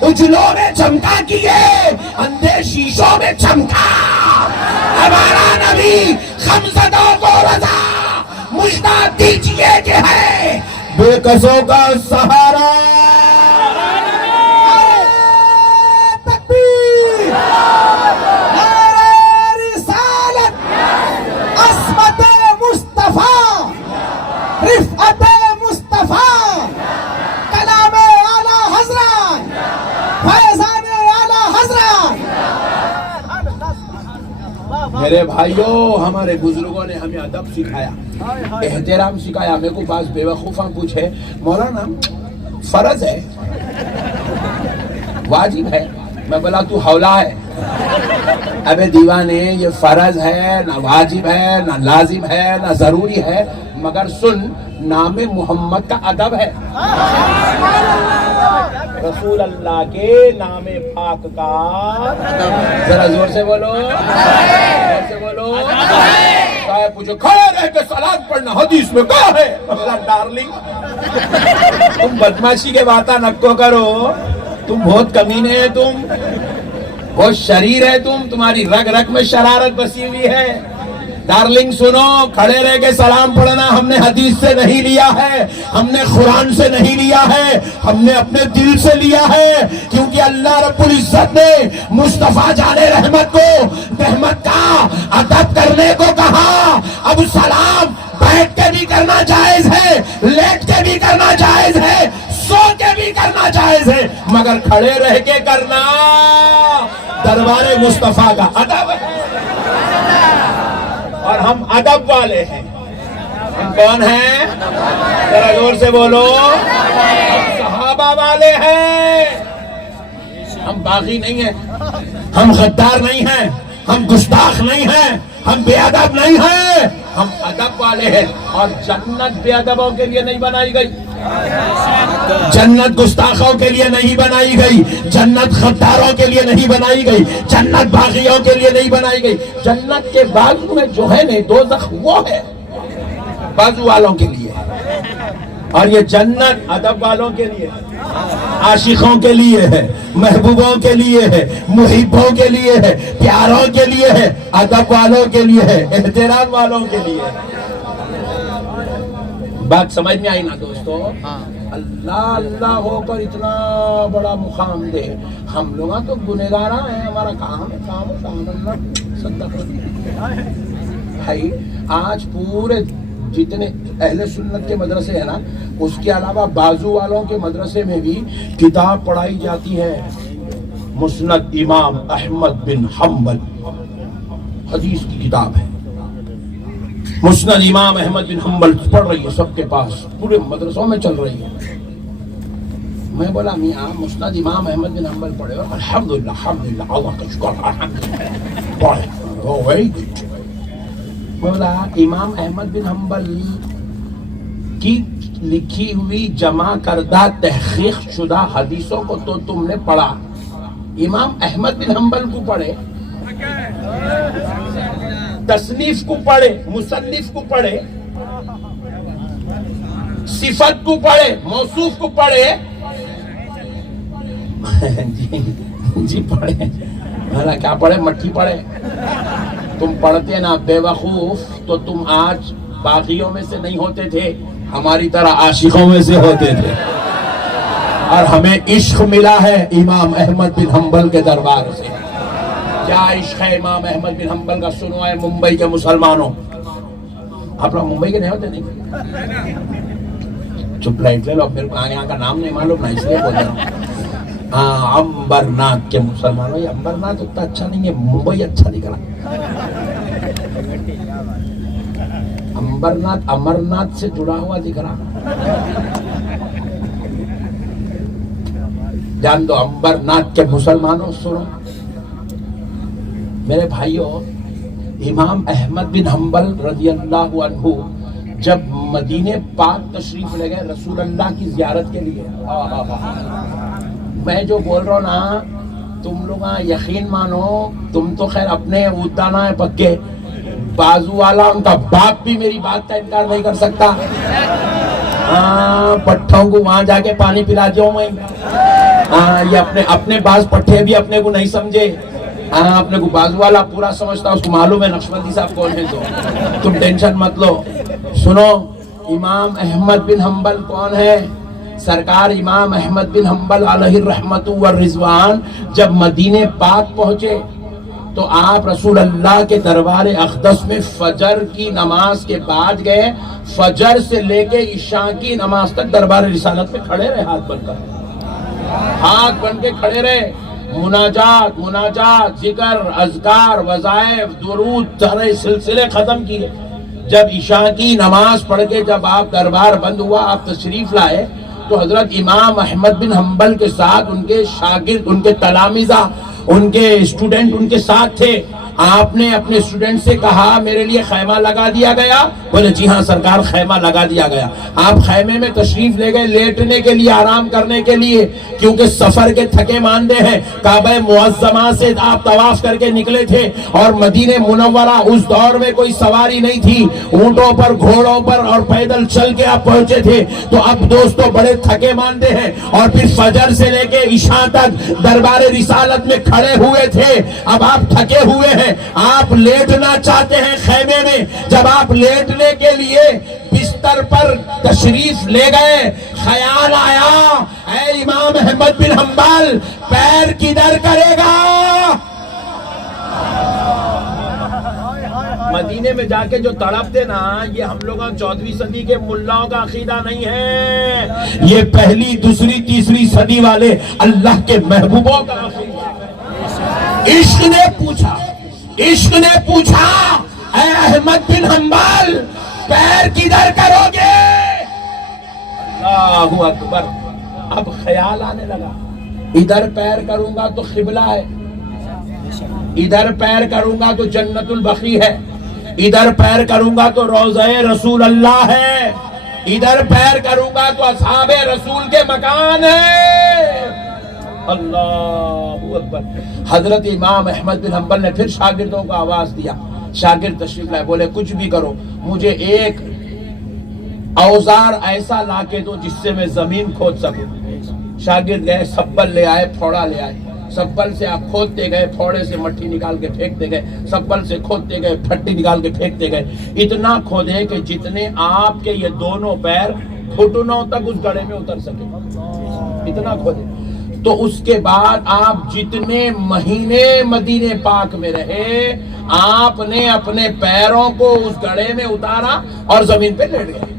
اجلوں میں چمکا کیے، اندھے شیشوں میں چمکا ہمارا نبی۔ غمزدوں کو رضا مجدہ دیجئے کہ ہے بے کسوں کا سہارا۔ رفعت مصطفیٰ، کلام اعلیٰ حضرت، فیضان اعلیٰ حضرت۔ میرے بھائیوں، ہمارے بزرگوں نے ہمیں ادب سکھایا، احترام سکھایا۔ میرے کو بعض بے وقوفاں پوچھے مولانا فرض ہے واجب ہے؟ میں بولا تو حولا ہے، ابے دیوانے، یہ فرض ہے نہ واجب ہے نہ لازم ہے نہ ضروری ہے، مگر سن، نام محمد کا ادب ہے، رسول اللہ کے نام پاک کا، ذرا زور سے بولو، زور سے بولو۔ صاحب پوچھو کھڑے رہ کے سلام پڑھنا حدیث میں کہاں ہے؟ ڈارلنگ تم بدماشی کے باتاں نکو کرو، تم بہت کمینے ہیں، تم بہت شریر ہے، تمہاری رگ رگ میں شرارت بسی ہوئی ہے۔ ڈارلنگ سنو، کھڑے رہ کے سلام پڑھنا ہم نے حدیث سے نہیں لیا ہے، ہم نے قرآن سے نہیں لیا ہے، ہم نے اپنے دل سے لیا ہے، کیونکہ اللہ رب العزت نے مصطفیٰ جان رحمت کو رحمت کا ادب کرنے کو کہا۔ اب سلام بیٹھ کے بھی کرنا جائز ہے، لیٹ کے بھی کرنا جائز ہے، سو کے بھی کرنا جائز ہے، مگر کھڑے رہ کے کرنا دربار مصطفیٰ کا ادب ہے، اور ہم ادب والے ہیں۔ ہم کون ہیں؟ ذرا زور سے بولو، ہم صحابہ والے ہیں، ہم باغی نہیں ہیں، ہم غدار نہیں ہیں، ہم گستاخ نہیں ہیں، ہم بے ادب نہیں ہیں، ہم ادب والے ہیں۔ اور جنت بے ادبوں کے لیے نہیں بنائی گئی، جنت گستاخوں کے لیے نہیں بنائی گئی، جنت غداروں کے لیے نہیں بنائی گئی، جنت باغیوں کے لیے نہیں بنائی گئی۔ جنت کے بازو میں جو ہے نا دوزخ، وہ ہے بازو والوں کے لیے، اور یہ جنت ادب والوں کے لیے، عاشقوں کے لیے ہے، محبوبوں کے لیے ہے، محبوں کے لیے ہے، پیاروں کے لیے ہے، ادب والوں کے لیے ہے، احترام والوں کے لیے ہے۔ بات سمجھ میں آئی نا دوستو؟ اللہ اللہ ہو کر اتنا بڑا مقام دے، ہم لوگ تو گنہگاراں ہیں، ہمارا کام ہے، کام اللہ صدق بھائی۔ آج پورے جتنے اہل سنت کے مدرسے ہیں نا، اس کے علاوہ بازو والوں کے مدرسے میں بھی کتاب پڑھائی جاتی ہے، مسند امام احمد بن حنبل، حدیث کی کتاب ہے، مسند امام احمد بن حنبل پڑھ رہی ہے، سب کے پاس پورے مدرسوں میں چل رہی ہے۔ میں بولا میاں مسند امام احمد بن حنبل پڑھے، اور الحمدللہ الحمدللہ اللہ کا شکر پڑھے، ویری گڈ۔ میں بولا امام احمد بن حنبل کی لکھی ہوئی جمع کردہ تحقیق شدہ حدیثوں کو تو تم نے پڑھا، امام احمد بن حنبل کو پڑھے، تصنیف کو پڑھے، مصنف کو پڑھے، صفت کو پڑھے، موصوف کو پڑھے، جی پڑھے، کیا پڑھے؟ مٹھی پڑھے، تم پڑھتے نا بے وقوف تو تم آج باغیوں میں سے نہیں ہوتے تھے، ہماری طرح عاشقوں میں سے ہوتے تھے. اور ہمیں عشق ملا ہے امام احمد بن حنبل کے دربار سے. کیا عشق ہے امام احمد بن حنبل کا سنو ہے ممبئی کے مسلمانوں. آپ لوگ ممبئی کے نہیں ہوتے؟ نہیں. چپ لائٹ لے لو. میرے کو یہاں کا نام نہیں معلوم نا، اس لیے بول رہا ہوں. ہاں، امبرناتھ کے مسلمانوں. یہ امبرناتھ اتنا اچھا نہیں ہے، ممبئی اچھا نکلا. امبرناتھ امرناتھ سے جڑا ہوا دکھ رہا. جان دو امبرناتھ کے مسلمانوں سنو میرے بھائیوں، امام احمد بن حنبل رضی اللہ عنہ جب مدینے پاک تشریف لے گئے رسول اللہ کی زیارت کے لیے. میں جو بول رہا ہوں نا، تم لوگ یقین مانو، تم تو خیر اپنے اوتانا ہے پکے، بازو والا ان کا باپ بھی میری بات کا انکار نہیں کر سکتا. پٹھوں کو وہاں جا کے پانی پلا دیا ہوں میں. یہ اپنے باز پٹھے بھی اپنے کو نہیں سمجھے. اپنے کو بازو والا پورا سمجھتا، اس کو معلوم ہے نقشبندی صاحب کون ہے. تو تم ٹینشن مت لو. سنو، امام احمد بن حنبل کون ہے؟ سرکار امام احمد بن حنبل علیہ الرحمت والرضوان جب مدینے پاک پہنچے تو آپ رسول اللہ کے دربار اقدس میں فجر کی نماز کے بعد گئے. فجر سے لے کے عشاء کی نماز تک دربار رسالت میں کھڑے رہے، ہاتھ بن کر، ہاتھ بن کے کھڑے رہے. مناجات، ذکر، اذکار، وظائف، درود، سارے سلسلے ختم کیے. جب عشاء کی نماز پڑھ کے جب آپ دربار بند ہوا، آپ تشریف لائے تو حضرت امام احمد بن حنبل کے ساتھ ان کے شاگرد، ان کے تلامذہ، ان کے اسٹوڈنٹ ان کے ساتھ تھے. آپ نے اپنے اسٹوڈنٹ سے کہا میرے لیے خیمہ لگا دیا گیا؟ بولے جی ہاں سرکار، خیمہ لگا دیا گیا. آپ خیمے میں تشریف لے گئے لیٹنے کے لیے، آرام کرنے کے لیے، کیونکہ سفر کے تھکے ماندے ہیں. کعبہ معظمہ سے آپ طواف کر کے نکلے تھے اور مدینہ منورہ اس دور میں کوئی سواری نہیں تھی، اونٹوں پر، گھوڑوں پر اور پیدل چل کے آپ پہنچے تھے. تو اب دوستو بڑے تھکے ماندے ہیں اور پھر فجر سے لے کے عشاء تک دربار رسالت میں کھڑے ہوئے تھے. اب آپ تھکے ہوئے ہیں، آپ لیٹنا چاہتے ہیں خیمے میں. جب آپ لیٹنے کے لیے بستر پر تشریف لے گئے، خیال آیا اے امام احمد بن حنبل پیر کدھر کرے گا؟ مدینے میں جا کے جو تڑپتے نا، یہ ہم لوگوں 14ویں صدی کے ملاؤں کا عقیدہ نہیں ہے، یہ پہلی، دوسری، تیسری صدی والے اللہ کے محبوبوں کا عقیدہ ہے. عشق نے پوچھا اے احمد بن حنبل پیر کدھر کرو گے؟ اللہ اکبر. اب خیال آنے لگا، ادھر پیر کروں گا تو قبلہ ہے، ادھر پیر کروں گا تو جنت البقیع ہے، ادھر پیر کروں گا تو روضہ رسول اللہ ہے، ادھر پیر کروں گا تو اصحاب رسول کے مکان ہے. اللہ اکبر. حضرت امام احمد بن حنبل نے پھر شاگردوں کو آواز دیا. شاگرد تشریف لائے، بولے کچھ بھی کرو، مجھے ایک اوزار ایسا لا کے دو جس سے میں زمین کھود سکوں. شاگرد گئے، سبل لے آئے، پھوڑا لے آئے. سبل سے آپ کھودتے گئے، پھوڑے سے مٹی نکال کے پھینکتے گئے، سبل سے کھودتے گئے، پھٹی نکال کے پھینکتے گئے. اتنا کھودے کہ جتنے آپ کے یہ دونوں پیر گھٹنوں تک اس گڑھے میں اتر سکے، اتنا کھودے. تو اس کے بعد آپ جتنے مہینے مدینے پاک میں رہے، آپ نے اپنے پیروں کو اس گڑھے میں اتارا اور زمین پہ لیٹ گئے.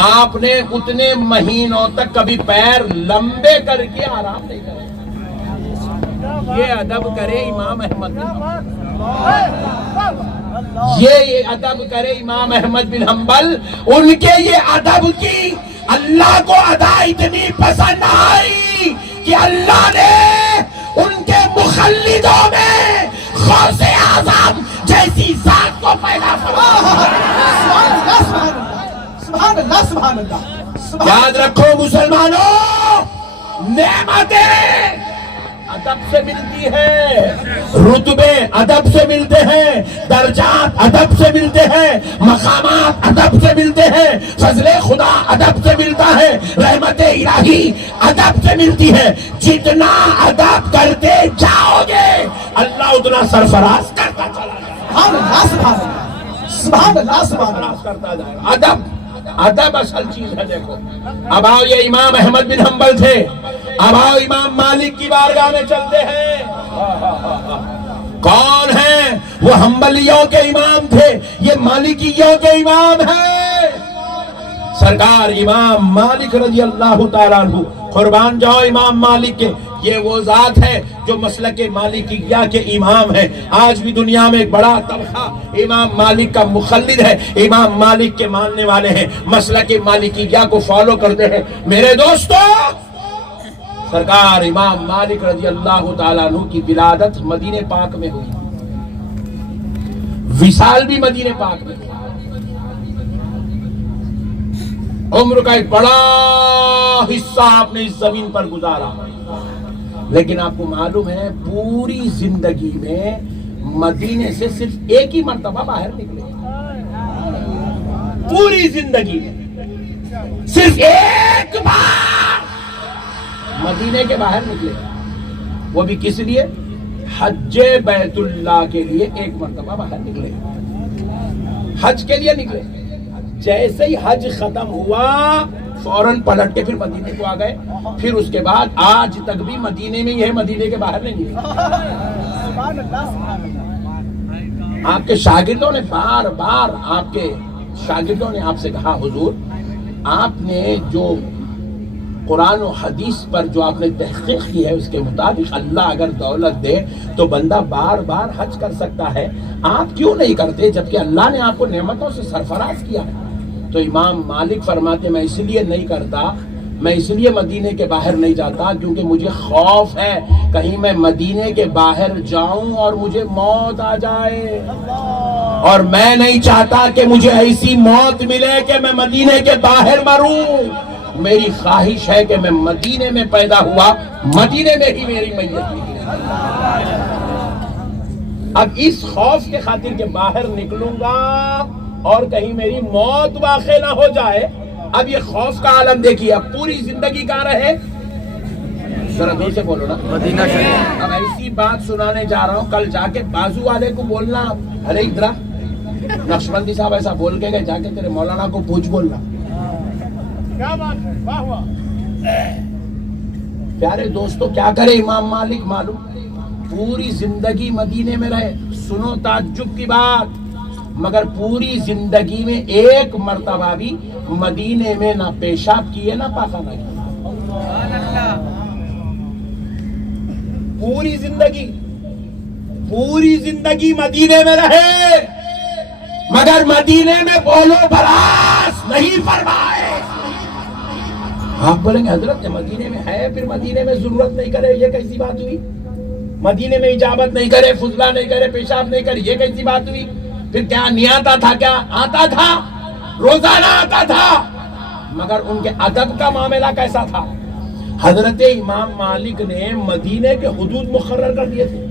آپ نے اتنے مہینوں تک کبھی پیر لمبے کر کے آرام نہیں کرے. یہ ادب کرے امام احمد بن حنبل، یہ ادب کرے امام احمد بن حنبل. ان کے یہ ادب کی اللہ کو ادا اتنی پسند آئی کہ اللہ نے ان کے مخلدوں میں غوث اعظم جیسی ذات کو پیدا فرمایا. سبحان اللہ، سبحان اللہ. یاد رکھو مسلمانوں، نعمتیں ادب سے ملتی ہے، رتبے ادب سے ملتے ہیں، درجات ادب سے ملتے ہیں، مقامات ادب سے ملتے ہیں، فضل خدا ادب سے ملتا ہے، رحمت الہی ادب سے ملتی ہے. جتنا ادب کرتے جاؤ گے اللہ اتنا سرفراز کرتا چلا جائے. سبحان اللہ سبحان اللہ سبحان اللہ سبحان اللہ کرتا جائے گا. ادب اصل چیز ہے. دیکھو اب آؤ, یہ امام احمد بن حنبل تھے, اب آؤ امام مالک کی بارگاہ میں چلتے ہیں. کون ہیں وہ؟ حنبلیوں کے امام تھے, یہ مالکیوں کے امام ہیں. سرکار امام مالک رضی اللہ تعالیٰ عنہ, قربان جاؤ امام مالک کے. یہ وہ ذات ہے جو مسلک مالکیہ کے امام ہیں. آج بھی دنیا میں ایک بڑا طبقہ امام مالک کا مخلد ہے, امام مالک کے ماننے والے ہیں, مسلک مالکیہ کو فالو کرتے ہیں. میرے دوستو, سرکار امام مالک رضی اللہ تعالیٰ عنہ کی ولادت مدینہ پاک میں ہوئی, وصال بھی مدینہ پاک میں ہوئی. عمر کا ایک بڑا حصہ آپ نے اس زمین پر گزارا, لیکن آپ کو معلوم ہے پوری زندگی میں مدینے سے صرف ایک ہی مرتبہ باہر نکلے. پوری زندگی میں صرف ایک بار مدینے کے باہر نکلے, وہ بھی کس لیے؟ حج بیت اللہ کے لیے ایک مرتبہ باہر نکلے, حج کے لیے نکلے. جیسے ہی حج ختم ہوا فوراً پلٹ کے پھر مدینے کو آ گئے. پھر اس کے بعد آج تک بھی مدینے میں ہی ہے, مدینے کے باہر نہیں نکلے. سبحان اللہ سبحان اللہ. آپ کے شاگردوں نے بار بار آپ کے شاگردوں نے آپ سے کہا, حضور آپ نے جو قرآن و حدیث پر جو آپ نے تحقیق کی ہے اس کے مطابق اللہ اگر دولت دے تو بندہ بار بار حج کر سکتا ہے, آپ کیوں نہیں کرتے جبکہ اللہ نے آپ کو نعمتوں سے سرفراز کیا ہے؟ تو امام مالک فرماتے میں اس لیے نہیں کرتا, میں اس لیے مدینے کے باہر نہیں جاتا کیونکہ مجھے خوف ہے کہیں میں مدینے کے باہر جاؤں اور مجھے موت آ جائے, اور میں نہیں چاہتا کہ مجھے ایسی موت ملے کہ میں مدینے کے باہر مروں. میری خواہش ہے کہ میں مدینے میں پیدا ہوا, مدینے میں ہی میری میت نکلے. اب اس خوف کے خاطر کہ باہر نکلوں گا اور کہیں میری موت واقع نہ ہو جائے, اب یہ خوف کا عالم دیکھیے. اب پوری زندگی کہاں رہے؟ ذرا دور سے بولو نا, مدینہ شریف. اب ایسی بات سنانے جا رہا ہوں, کل جا کے بازو والے کو بولنا, ارے ادھر نقشبندی صاحب ایسا بول کے گئے, جا کے تیرے مولانا کو پوچھ بولنا. کیا بات ہے, واہ واہ. پیارے دوستو, کیا کرے امام مالک معلوم, پوری زندگی مدینے میں رہے. سنو تعجب کی بات, مگر پوری زندگی میں ایک مرتبہ بھی مدینے میں نہ پیشاب کیے نہ پاخانہ کیے. پوری زندگی مدینے میں رہے, مگر مدینے میں بولو براس نہیں فرمائے. آپ بولیں گے حضرت مدینے میں ہے پھر مدینے میں ضرورت نہیں کرے, یہ کیسی بات ہوئی؟ مدینے میں اجابت نہیں کرے, فضلہ نہیں کرے, پیشاب نہیں کرے, یہ کیسی بات ہوئی؟ پھر کیا نہیں آتا تھا؟ کیا آتا تھا, روزانہ آتا تھا. مگر ان کے ادب کا معاملہ کیسا تھا؟ حضرت امام مالک نے مدینے کے حدود مقرر کر دیے تھے.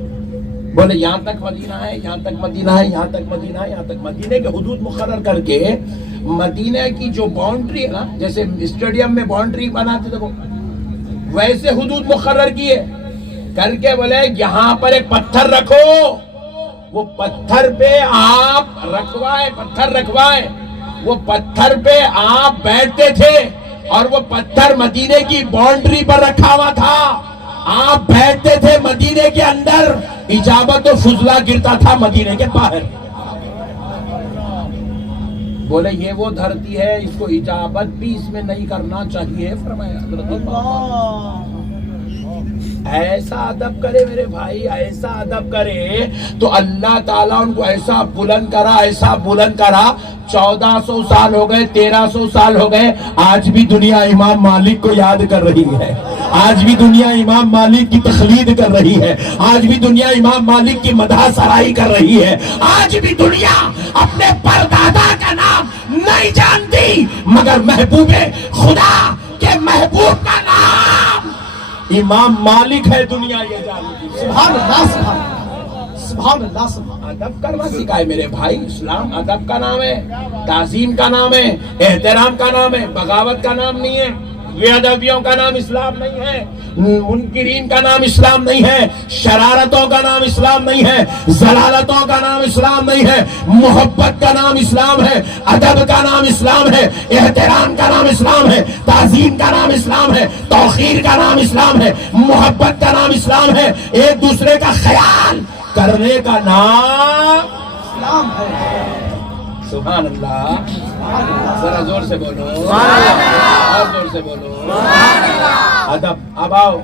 بولے یہاں تک مدینہ ہے, یہاں تک مدینہ ہے, یہاں تک مدینہ ہے, یہاں تک. مدینے کے حدود مقرر کر کے مدینہ کی جو باؤنڈری ہے نا, جیسے اسٹیڈیم میں باؤنڈری بناتے تھے وہ ویسے حدود مقرر کیے کر کے بولے یہاں پر ایک پتھر رکھو. وہ پتھر پہ آپ رکھوائے, وہ پتھر پہ آپ بیٹھتے تھے, اور وہ پتھر مدینے کی باؤنڈری پر رکھا ہوا تھا. آپ بیٹھتے تھے مدینے کے اندر, اجابت و فضلہ گرتا تھا مدینے کے باہر. بولے یہ وہ دھرتی ہے, اس کو اجابت بھی اس میں نہیں کرنا چاہیے. فرمایا حضرت ایسا ادب کرے میرے بھائی, ایسا ادب کرے تو اللہ تعالیٰ ان کو ایسا بلند کرا. 1400 سال ہو گئے, 1300 سال ہو گئے, آج بھی دنیا امام مالک کو یاد کر رہی ہے, آج بھی دنیا امام مالک کی تقلید کر رہی ہے, آج بھی دنیا امام مالک کی مدح سرائی کر رہی ہے, آج بھی دنیا اپنے پردادا کا نام نہیں جانتی مگر محبوب خدا کے محبوب کا نام امام مالک ہے. دنیا یہ جانتی. سبحان اللہ سبحان اللہ سبحان اللہ سبحان. ادب کرنا سکھائے میرے بھائی. اسلام ادب کا نام ہے, تعظیم کا نام ہے, احترام کا نام ہے, بغاوت کا نام نہیں ہے. بے ادبیوں کا نام اسلام نہیں ہے، منکرین کا نام اسلام نہیں ہے، شرارتوں کا نام اسلام نہیں ہے، ضلالتوں کا نام اسلام نہیں ہے، محبت کا نام اسلام ہے، ادب کا نام اسلام ہے، احترام کا نام اسلام ہے، تعظیم کا نام اسلام ہے، توقیر کا نام اسلام ہے، محبت کا نام اسلام ہے، ایک دوسرے کا خیال کرنے کا نام اسلام ہے۔ سبحان اللہ، ذرا زور سے بولو، اور زور سے بولو، ادب۔ اب آؤ،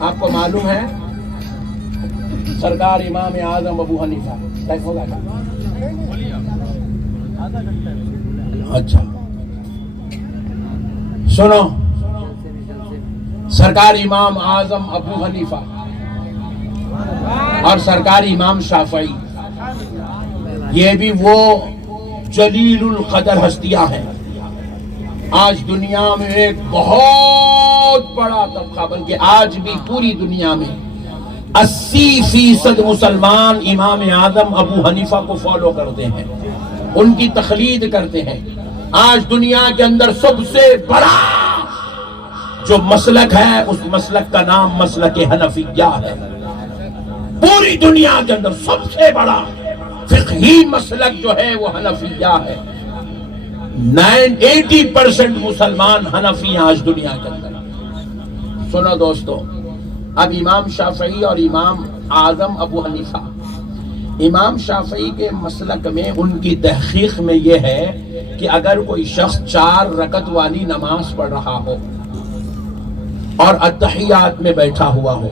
آپ کو معلوم ہے سرکار امام اعظم ابو حنیفہ ٹائم ہوگا کیا؟ اچھا سنو، سرکار امام اعظم ابو حنیفہ اور سرکار امام شافعی، یہ بھی وہ جلیل القدر ہستیاں ہیں۔ آج دنیا میں ایک بہت بڑا طبقہ، بلکہ آج بھی پوری دنیا میں 80% مسلمان امام اعظم ابو حنیفہ کو فالو کرتے ہیں، ان کی تقلید کرتے ہیں۔ آج دنیا کے اندر سب سے بڑا جو مسلک ہے، اس مسلک کا نام مسلک حنفیہ ہے۔ پوری دنیا کے اندر سب سے بڑا فقہی مسلک جو ہے وہ حنفیہ ہے۔ 80% مسلمان حنفی ہیں آج دنیا کے اندر۔ سنو دوستو، اب امام شافعی اور امام اعظم ابو حنیفہ، امام شافعی کے مسلک میں ان کی تحقیق میں یہ ہے کہ اگر کوئی شخص 4 رکعت والی نماز پڑھ رہا ہو اور اتحیات میں بیٹھا ہوا ہو،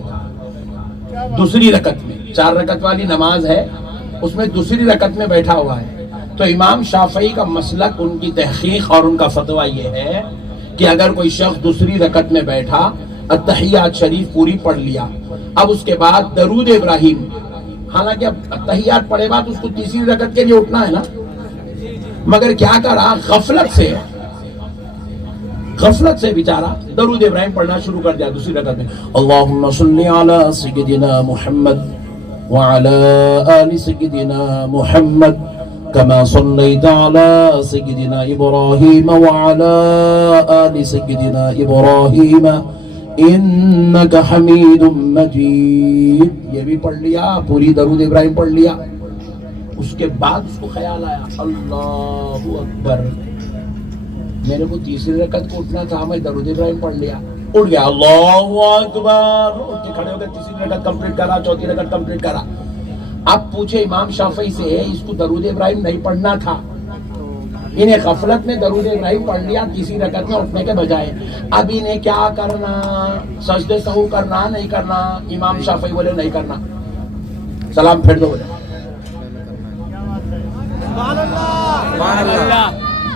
دوسری رکعت میں 4 رکعت والی نماز ہے، اس میں دوسری رکعت میں بیٹھا ہوا ہے، تو امام شافعی کا مسلک، ان کی تحقیق اور ان کا فتویٰ یہ ہے کہ اگر کوئی شخص دوسری رکعت میں بیٹھا، اتحیات شریف پوری پڑھ لیا، اب اس کے بعد درود ابراہیم، حالانکہ اب اتحیات پڑھے بعد اس کو تیسری رکعت کے لیے اٹھنا ہے نا، مگر کیا کرا، غفلت سے بیچارہ درود ابراہیم پڑھنا شروع کر دیا دوسری رکعت میں۔ اللہم صلی علی سیدنا محمد وعلى آل سيدنا محمد كما صليت على سيدنا إبراهيم وعلى آل سيدنا إبراهيم إنك حميد مجيد، یہ بھی پڑھ لیا، پوری درود ابراہیم پڑھ لیا۔ اس کے بعد اس کو خیال آیا، اللہ اکبر، میرے کو تیسری رکعت کو اٹھنا تھا، میں درود ابراہیم پڑھ لیا، اٹھ گیا، اللہ اکبر، اٹھ کے کھڑے ہو گئے، تیسری رکعت کمپلیٹ کرا، چوتھی رکعت کمپلیٹ کرا۔ اب پوچھے امام شافعی سے، اس کو درود ابراہیم نہیں پڑھنا تھا، انہیں غفلت میں درود ابراہیم پڑھ لیا تیسری رکعت میں اٹھنے کے بجائے، اب انہیں کیا کرنا، سجدے سہو کرنا نہیں کرنا؟ امام شافعی بولے نہیں کرنا، سلام پھیر دو بولے۔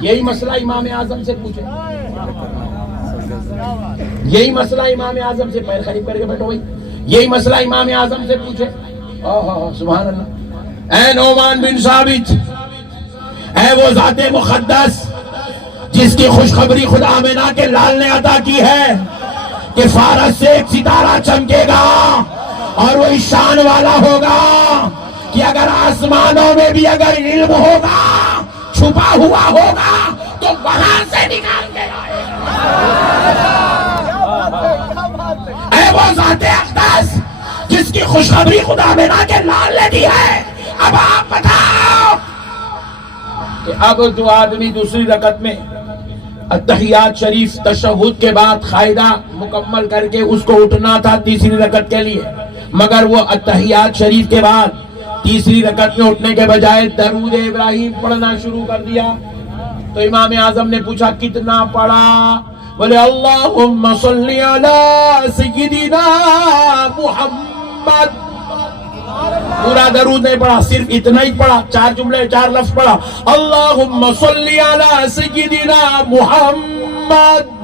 یہی مسئلہ امام اعظم سے پوچھے، یہی مسئلہ امام اعظم سے، پیر قریب کر کے بیٹھو بھائی، یہی مسئلہ امام اعظم سے پوچھے۔ سبحان اللہ، اے نعمان بن ثابت، اے وہ ذات مقدس جس کی خوشخبری خدا آمنہ کے لال نے عطا کی ہے کہ فارس سے ایک ستارہ چمکے گا اور وہ اس شان والا ہوگا کہ اگر آسمانوں میں بھی اگر علم ہوگا، چھپا ہوا ہوگا، تو وہاں سے نکال کے لائے گا۔ اے وہ ذات اقدس جس کی خوشخبری خدا آمنہ کے لال نے دی ہے، اب آپ بتاؤ کہ اب جو آدمی دوسری رکعت میں اتحیات شریف تشہد کے بعد قاعدہ مکمل کر کے اس کو اٹھنا تھا تیسری رکعت کے لیے، مگر وہ اتحیات شریف کے بعد تیسری رکعت میں اٹھنے کے بجائے درود ابراہیم پڑھنا شروع کر دیا، تو امام اعظم نے پوچھا کتنا پڑھا؟ بولے اللہم صلی علی سیدنا محمد، پورا درود نہیں پڑھا، صرف اتنا ہی پڑھا، 4 جملے 4 لفظ پڑھا، اللہم صلی علی سیدنا محمد۔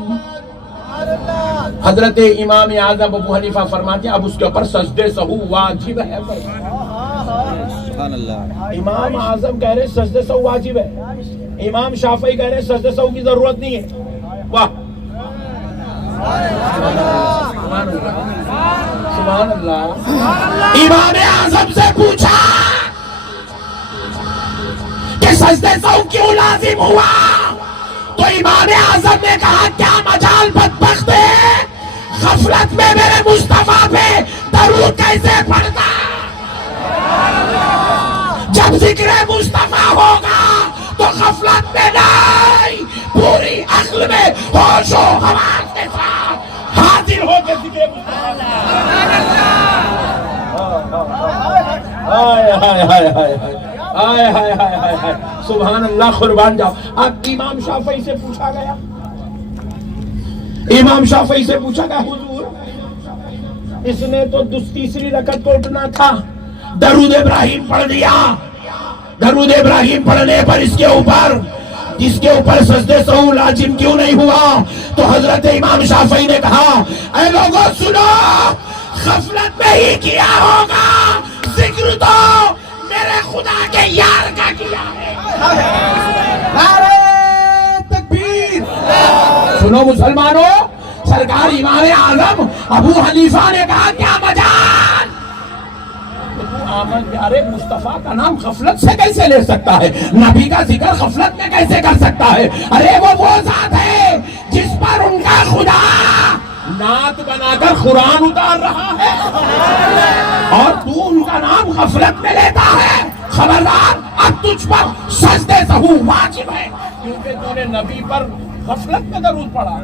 حضرت امام اعظم ابو حنیفہ فرماتے ہیں اب اس کے اوپر سجدے سہو واجب ہے۔ امام اعظم کہہ رہے سجدے سہو واجب ہے، امام شافعی کہہ رہے سجدے سہو کی ضرورت نہیں ہے۔ واہ، سبحان اللہ۔ امام اعظم سے پوچھا کہ سجدے سہو کیوں لازم ہوا؟ تو امام اعظم نے کہا کیا مجال بدبخت ہے غفلت میں میرے مصطفیٰ پہ درود کیسے پڑھتا، جب ذکر مصطفیٰ ہوگا تو غفلت میں نہیں، پوری عقل میں ہوش و حواس کے ساتھ حاضر ہو کے ذکر سبحان اللہ، قربان جاؤ۔ اب امام شافعی سے پوچھا گیا، امام شافعی سے پوچھا گیا حضور اس نے تو تیسری رکعت کو اٹھنا تھا، درود ابراہیم پڑھ دیا، درود ابراہیم پڑھنے پر اس کے اوپر سجدے سہو لازم کیوں نہیں ہوا؟ تو حضرت امام شافعی نے کہا اے لوگوں سنو، غفلت میں ہی کیا ہوگا، ذکر تو میرے خدا کے یار کا کیا ہے۔ نعرہ تکبیر۔ سنو مسلمانوں، سرکار امام اعظم ابو حنیفہ نے کہا کیا مجال، پیارے مصطفیٰ کا نام غفلت سے کیسے لے سکتا ہے، نبی کا ذکر غفلت میں کیسے کر سکتا ہے؟ ارے وہ ذات ہے جس پر ان کا خدا نعت بنا کر قرآن اتار رہا ہے اور تو ان کا نام غفلت میں لیتا ہے، خبردار اب تجھ پر سجدے سہو واجب ہے کیونکہ تو نے نبی پر غفلت میں درود پڑھا۔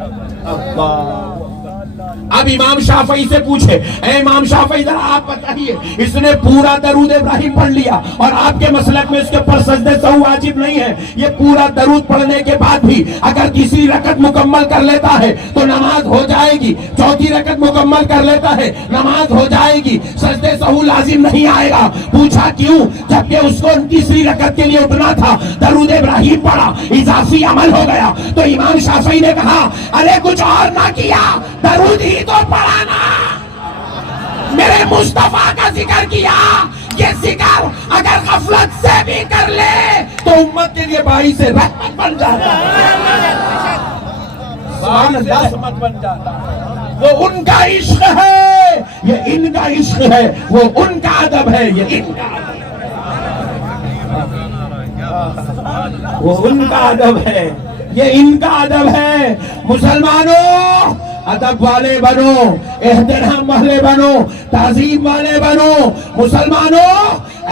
اب امام شافعی سے پوچھے اے امام شافعی ذرا آپ بتائیے، اس نے پورا درود ابراہیم پڑھ لیا اور آپ کے مسلک میں اس کے اوپر سجدے سہو واجب نہیں ہے، یہ پورا درود پڑھنے کے بعد بھی اگر تیسری رکعت مکمل کر لیتا ہے تو نماز ہو جائے گی، چوتھی رکعت مکمل کر لیتا ہے نماز ہو جائے گی، سجدے سہو لازم نہیں آئے گا۔ پوچھا کیوں؟ جبکہ اس کو تیسری رکعت کے لیے اٹھنا تھا، درود ابراہیم پڑھا، اضافی عمل ہو گیا۔ تو امام شافعی نے کہا ارے کچھ اور نہ کیا، درود ہی تو پڑھانا، میرے مصطفیٰ کا ذکر کیا، یہ ذکر اگر غفلت سے بھی کر لے تو امت کے لیے باعث رحمت بن جاتا ہے، باعث رحمت بن جاتا ہے۔ وہ ان کا عشق ہے، یہ ان کا عشق ہے، وہ ان کا ادب ہے، یہ ان کا ادب ہے، وہ ان کا ادب ہے، یہ ان کا ادب ہے۔ مسلمانوں ادب والے بنو، احترام والے بنو، تعظیم والے بنو، مسلمانوں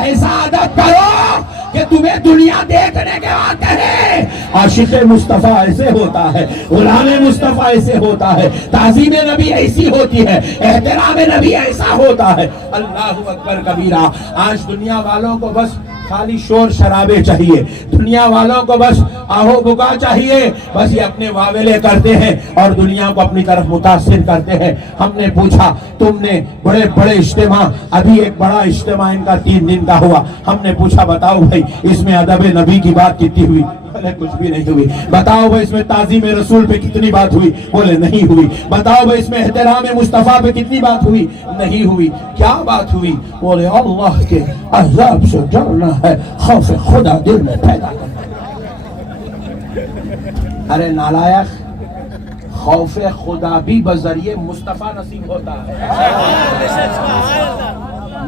ایسا ادب کرو کہ تمہیں دنیا دیکھنے کے بعد کہے عاشق مصطفیٰ ایسے ہوتا ہے، غلام مصطفیٰ ایسے ہوتا ہے، تعظیم نبی ایسی ہوتی ہے، احترام نبی ایسا ہوتا ہے۔ اللہ اکبر کبیرہ۔ آج دنیا والوں کو بس خالی شور شرابے چاہیے، دنیا والوں کو بس آہو بکا چاہیے، بس یہ اپنے واویلے کرتے ہیں اور دنیا کو اپنی طرف متاثر کرتے ہیں۔ ہم نے پوچھا تم نے بڑے بڑے اجتماع، ابھی ایک بڑا اجتماع ان کا 3 دن کا ہوا، ہم نے پوچھا بتاؤ بھائی اس میں ادب نبی کی بات کتنی ہوئی؟ بولے کچھ بھی نہیں ہوئی۔ بتاؤ بھائی اس میں تعظیم رسول پہ کتنی بات ہوئی؟ بولے نہیں ہوئی۔ بتاؤ بھائی اس میں احترام مصطفیٰ پہ کتنی بات ہوئی؟ نہیں ہوئی۔ کیا بات ہوئی؟ بولے اللہ کے عذاب سے ڈرنا ہے، خوف خدا دل میں پیدا کرنا۔ ارے نالائق، خوف خدا بھی بذریعے مصطفیٰ نصیب ہوتا ہے۔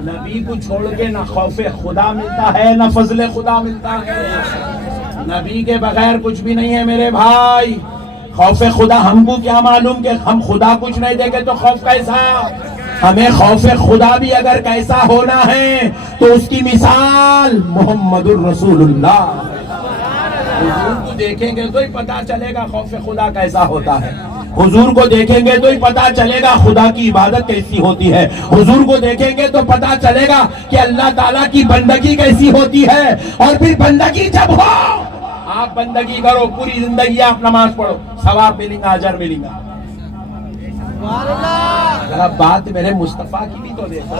نبی کو چھوڑ کے نہ خوف خدا ملتا ہے نہ فضل خدا ملتا ہے، نبی کے بغیر کچھ بھی نہیں ہے میرے بھائی۔ خوف خدا ہم کو کیا معلوم کہ ہم خدا کچھ نہیں دیں گے تو خوف کیسا؟ ہمیں خوف خدا بھی اگر کیسا ہونا ہے تو اس کی مثال محمد الرسول اللہ، حضور کو دیکھیں گے تو ہی پتا چلے گا خوف خدا کیسا ہوتا ہے، حضور کو دیکھیں گے تو ہی پتا چلے گا خدا کی عبادت کیسی ہوتی ہے، حضور کو دیکھیں گے تو پتا چلے گا کہ اللہ تعالیٰ کی بندگی کیسی ہوتی ہے۔ اور پھر بندگی جب ہو، آپ بندگی کرو پوری زندگی، آپ نماز پڑھو، ثواب ملے گا، اجر ملے گا۔ ذرا بات میرے مصطفیٰ کی بھی تو دیکھو،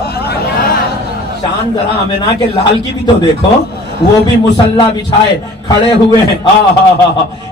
شان ذرا آمنہ کے لال کی بھی تو دیکھو، وہ بھی مصلی بچھائے کھڑے ہوئے ہیں،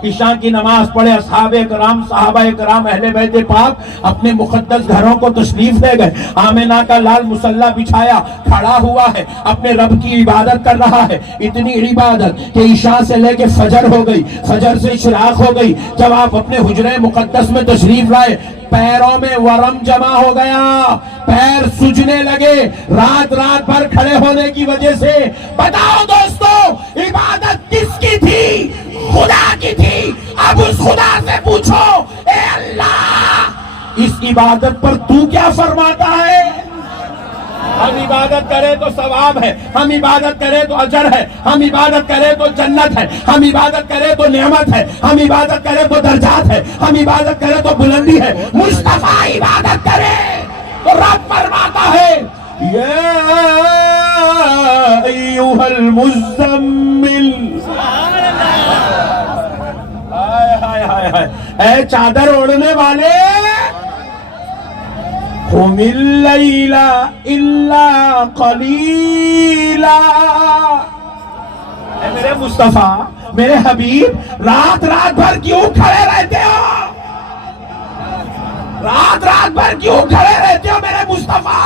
عشاء کی نماز پڑھے، اصحاب کرام، صحابہ کرام، اہل بیت پاک اپنے مقدس گھروں کو تشریف لے گئے، آمنہ کا لال مصلی بچھایا کھڑا ہوا ہے، اپنے رب کی عبادت کر رہا ہے، اتنی عبادت کہ عشاء سے لے کے فجر ہو گئی، فجر سے اشراق ہو گئی۔ جب آپ اپنے حجرے مقدس میں تشریف لائے، پیروں میں ورم جمع ہو گیا، پیر سجنے لگے رات بھر کھڑے ہونے کی وجہ سے۔ بتاؤ دوستو عبادت کس کی تھی؟ خدا کی تھی۔ اب اس خدا سے پوچھو اے اللہ اس عبادت پر تو کیا فرماتا ہے؟ ہم عبادت کرے تو ثواب ہے، ہم عبادت کرے تو اجر ہے، ہم عبادت کرے تو جنت ہے، ہم عبادت کرے تو نعمت ہے، ہم عبادت کرے تو درجات ہے، ہم عبادت کرے تو بلندی ہے۔ مصطفیٰ عبادت کرے تو رب فرماتا ہے یا ایھا المزمل، اے چادر اوڑھنے والے، قم اللیل الا قلیلا، اے میرے مصطفیٰ میرے حبیب رات بھر کیوں کھڑے رہتے ہو؟ رات بھر کیوں کھڑے رہتے ہو میرے مصطفیٰ؟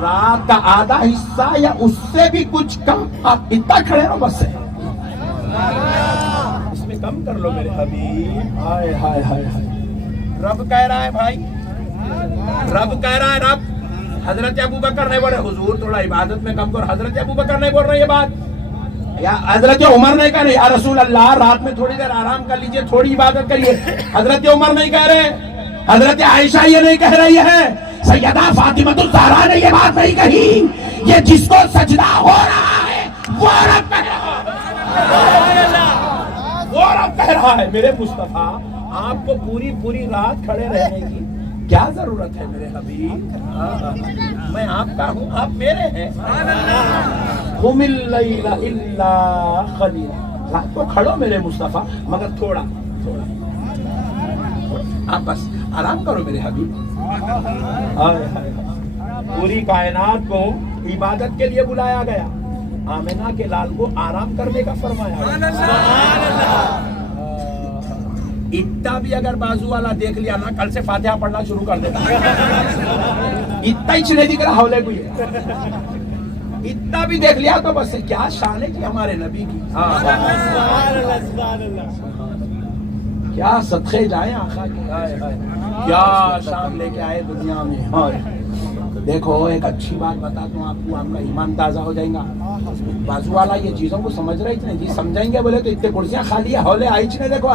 رات کا آدھا حصہ یا اس سے بھی کچھ کم، آپ اتنا کھڑے رہو بس، اس میں کم کر لو میرے حبیب۔ ہائے ہائے ہائے ہائے، رب کہہ رہا ہے بھائی، رب کہہ رہا ہے، رب حضرت ابوبکر نہیں بول رہے حضور تھوڑا عبادت میں کم کرو، حضرت ابوبکر نہیں بول رہے یہ بات، یا حضرت عمر نہیں کہہ رہے یا رسول اللہ رات میں تھوڑی دیر آرام کر لیجئے، تھوڑی عبادت کریے، حضرت عمر نہیں کہہ رہے، حضرت عائشہ یہ نہیں کہہ رہی ہے، سیدہ فاطمہ الزہرا نے یہ بات نہیں کہی، یہ جس کو سجدہ ہو رہا ہے وہ رب کہہ رہا ہے، وہ رب کہہ رہا ہے۔ میرے مصطفیٰ آپ کو پوری رات کھڑے رہنے کی کیا ضرورت ہے میرے حبیب؟ میں آپ کا ہوں، آپ میرے ہیں۔ قم اللیل الا قلیلا، رات کو کھڑو میرے مصطفیٰ مگر تھوڑا، آپ بس آرام کرو میرے حبیب۔ پوری کائنات کو عبادت کے لیے بلایا گیا، آمنہ کے لال کو آرام کرنے کا فرمایا گیا۔ اتنا بھی اگر بازو والا دیکھ لیا نا کل سے فاتحہ پڑھنا شروع کر دیتا، اتنا ہی نہیں دکھ رہا حولے کو، اتنا بھی دیکھ لیا تو بس کیا شان ہے جی ہمارے نبی کی، کیا صدقے جائیں آقا کے، کیا شان لے کے آئے دنیا میں۔ دیکھو ایک اچھی بات بتاتا ہوں آپ کو، آپ کا ایمان تازہ ہو جائے گا۔ بازو والا یہ چیزوں کو سمجھ رہے تھے جی، سمجھیں گے بولے تو اتنے کرسیاں خالی ہے، ہولے آئی چنے دیکھو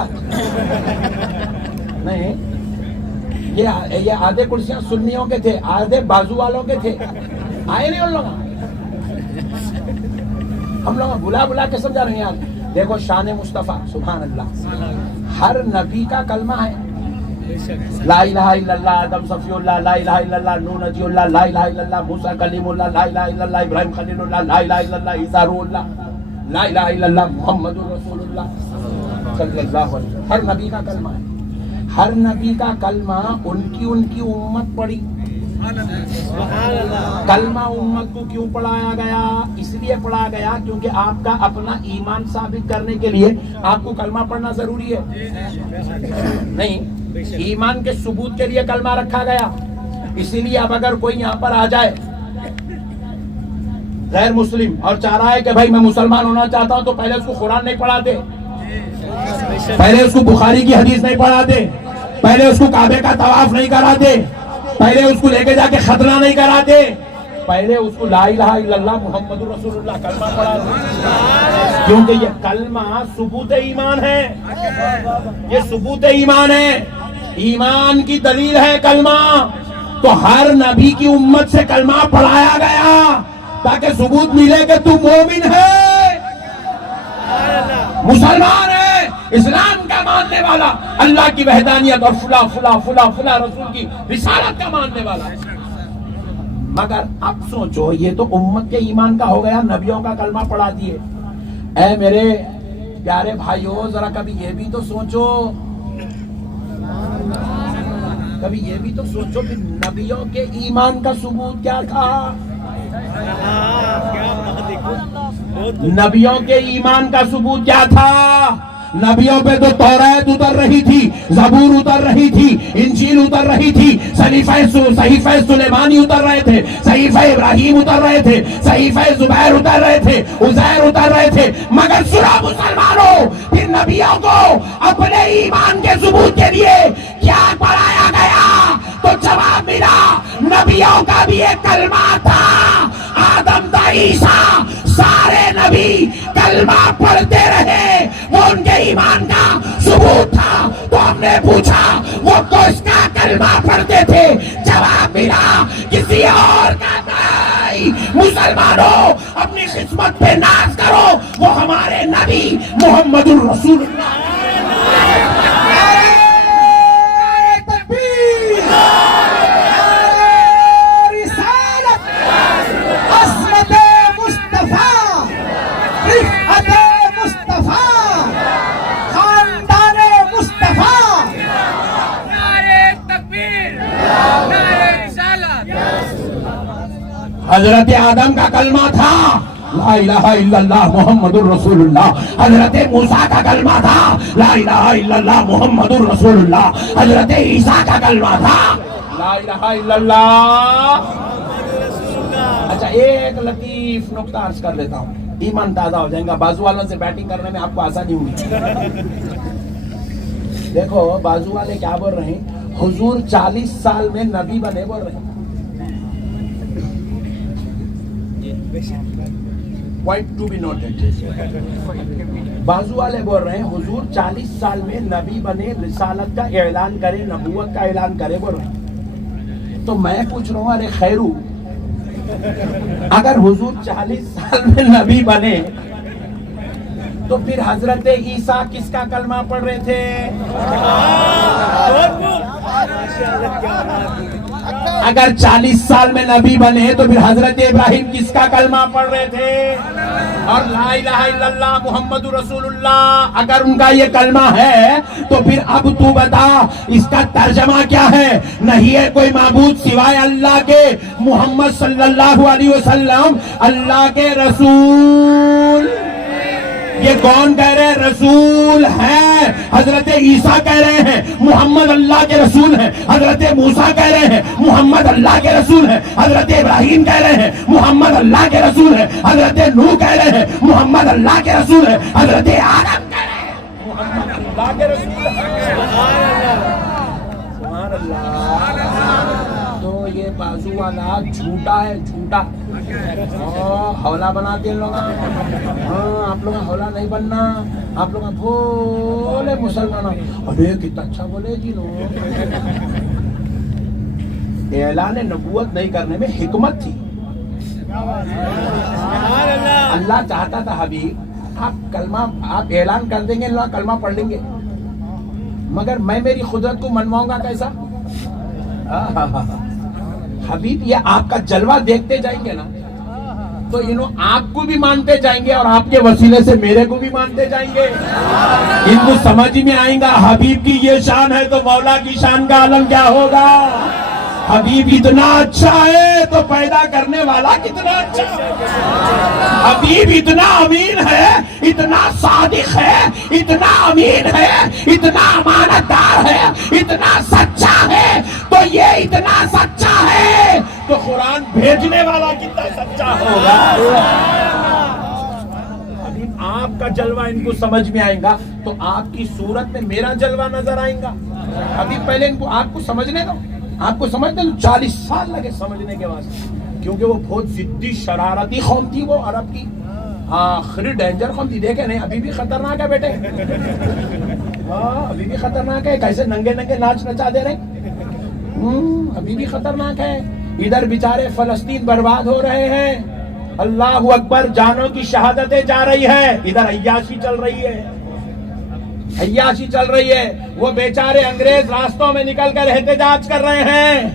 نہیں، یہ آدھے کرسیاں سنیوں کے تھے، آدھے بازو والوں کے تھے، آئے نہیں ان لوگ، ہم لوگ بلا کے سمجھا رہے ہیں۔ دیکھو شان مصطفیٰ سبحان اللہ، ہر نبی کا کلمہ ہے، لا الہ الا اللہ آدم صفی اللہ، لا الہ الا اللہ نوح نجی اللہ، لا الہ الا اللہ موسیٰ کلیم اللہ، لا الہ الا اللہ ابراہیم خلیل اللہ، لا الہ الا اللہ عیسیٰ روح اللہ، لا الہ الا اللہ محمد رسول اللہ صلی اللہ علیہ وسلم۔ ہر نبی کا کلمہ ہے، ہر نبی کا کلمہ ان کی امت پڑھی۔ کلمہ امت کو کیوں پڑھایا گیا؟ اس لیے پڑھا گیا کیونکہ آپ کا اپنا ایمان ثابت کرنے کے لیے آپ کو کلمہ پڑھنا ضروری ہے، نہیں ایمان کے ثبوت کے لیے کلمہ رکھا گیا۔ اسی لیے اب اگر کوئی یہاں پر آ جائے غیر مسلم اور چاہ رہا ہے کہ بھائی میں مسلمان ہونا چاہتا ہوں، تو پہلے اس کو قرآن نہیں پڑھاتے، پہلے اس کو بخاری کی حدیث نہیں پڑھاتے، پہلے اس کو کعبے کا طواف نہیں کراتے، پہلے اس کو لے کے جا کے ختنہ نہیں کراتے، پہلے اس کو لا الہ الا اللہ محمد رسول اللہ کلمہ پڑھاتے، کیونکہ یہ کلمہ ثبوت ایمان ہے، یہ ثبوت ایمان ہے، ایمان کی دلیل ہے کلمہ۔ تو ہر نبی کی امت سے کلمہ پڑھایا گیا تاکہ ثبوت ملے کہ تم مومن ہے، مسلمان ہے، اسلام کا ماننے والا، اللہ کی وحدانیت اور فلاں فلاں فلاں فلاں رسول کی رسالت کا ماننے والا۔ مگر اب سوچو یہ تو امت کے ایمان کا ہو گیا، نبیوں کا کلمہ پڑھا دیے۔ اے میرے پیارے بھائیوں ذرا کبھی یہ بھی تو سوچو، کبھی یہ بھی تو سوچو کہ نبیوں کے ایمان کا ثبوت کیا تھا؟ نبیوں کے ایمان کا ثبوت کیا تھا؟ نبیوں پہ تو توریت اتر رہی تھی، زبور اتر رہی تھی، انجیل اتر رہی تھی، صحیفہ سلیمانی اتر رہے تھے، صحیفہ ابراہیم اتر رہے تھے، صحیفہ زبیر اتر رہے تھے، عزیر اتر رہے تھے، مگر سنا مسلمانوں پھر نبیوں کو اپنے ایمان کے ثبوت کے لیے کیا پڑھایا گیا؟ تو جواب ملا نبیوں کا بھی ایک کلمہ تھا، آدم تا عیسیٰ سارے نبی کلمہ پڑھتے رہے، وہ ان کے ایمان کا ثبوت تھا تو ہم نے پوچھا وہ تو اس کا کلمہ پڑھتے تھے، جواب ملا کسی اور کا نہیں۔ مسلمانوں اپنی قسمت پہ ناز کرو، وہ ہمارے نبی محمد الرسول اللہ۔ حضرت آدم کا کلمہ تھا لا الہ الا اللہ محمد الرسول اللہ، حضرت موسیٰ کا کلمہ تھا لا الہ الا اللہ محمد الرسول اللہ، حضرت عیسیٰ کا کلمہ تھا لا الہ الا اللہ۔ اچھا ایک لطیف نکتہ عرض کر لیتا ہوں، ایمان تازہ ہو جائیں گا، بازو والوں سے بیٹنگ کرنے میں آپ کو آسانی ہوئی۔ دیکھو بازو والے کیا بول رہے ہیں، حضور 40 سال میں نبی بنے بول رہے ہیں، پوائنٹ ٹو بی نوٹڈ۔ بازو والے بول رہے ہیں حضور 40 سال میں نبی بنے، رسالت کا اعلان کرے، نبوت کا اعلان کرے بول رہے ہیں۔ تو میں پوچھ رہا ہوں ارے خیرو، اگر حضور 40 سال میں نبی بنے تو پھر حضرت عیسیٰ کس کا کلمہ پڑھ رہے تھے؟ اگر 40 سال میں نبی بنے تو پھر حضرت ابراہیم کس کا کلمہ پڑھ رہے تھے؟ اور لا الہ الا اللہ محمد رسول اللہ اگر ان کا یہ کلمہ ہے تو پھر اب تو بتا اس کا ترجمہ کیا ہے؟ نہیں ہے کوئی معبود سوائے اللہ کے، محمد صلی اللہ علیہ وسلم اللہ کے رسول۔ یہ کون کہہ رہے ہیں؟ رسول ہیں۔ حضرت عیسیٰ کہہ رہے ہیں محمد اللہ کے رسول ہیں، حضرت موسیٰ کہہ رہے ہیں محمد اللہ کے رسول ہیں، حضرت ابراہیم کہہ رہے ہیں محمد اللہ کے رسول ہیں، حضرت نوح کہہ رہے ہیں محمد اللہ کے رسول ہیں، حضرت آدم کہہ رہے ہیں محمد اللہ کے رسول ہیں۔ سبحان اللہ۔ تو یہ بازو والا جھوٹا ہے، جھوٹا۔ حولا بناتے ہیں لوگ، ہاں آپ لوگ حولا نہیں بننا، آپ لوگ بھولے مسلمان۔ ارے کتنا اچھا بولے جی لوگ۔ اعلان نبوت نہیں کرنے میں حکمت تھی۔ اللہ چاہتا تھا حبیب آپ کلمہ آپ اعلان کر دیں گے، اللہ کلمہ پڑھ لیں گے، مگر میں میری قدرت کو منواؤں گا کیسا؟ حبیب یہ آپ کا جلوہ دیکھتے جائیں گے نا تو انہوں آپ کو بھی مانتے جائیں گے اور آپ کے وسیلے سے میرے کو بھی مانتے جائیں گے۔ ان کو سمجھ میں آئیں گا حبیب کی یہ شان ہے تو مولا کی شان کا عالم کیا ہوگا۔ حبیب اتنا اچھا ہے تو پیدا کرنے والا کتنا اچھا ہے۔ حبیب اتنا امین ہے، اتنا صادق ہے، اتنا امین ہے، اتنا امانت دار ہے، اتنا سچا ہے، تو یہ اتنا سچا ہے تو قرآن بھیجنے والا کتنا سچا ہوگا۔ حبیب آپ کا جلوہ ان کو سمجھ میں آئے گا تو آپ کی صورت میں میرا جلوہ نظر آئے گا۔ حبیب پہلے ان کو آپ کو سمجھنے دو، آپ کو سمجھتے ہیں 40 سال لگے سمجھنے کے واسطے، کیونکہ وہ بہت ضدی شرارتی قوم تھی، وہ عرب کی آخری ڈینجر قوم تھی۔ دیکھیں نہیں ابھی بھی خطرناک ہے بیٹے، ابھی بھی خطرناک ہے، کیسے ننگے ننگے ناچ نچا دے رہے، ابھی بھی خطرناک ہے۔ ادھر بیچارے فلسطین برباد ہو رہے ہیں، اللہ اکبر، جانوں کی شہادتیں جا رہی ہے، ادھر عیاشی چل رہی ہے، عیاشی چل رہی ہے۔ وہ بیچارے انگریز راستوں میں نکل کر احتجاج کر رہے ہیں،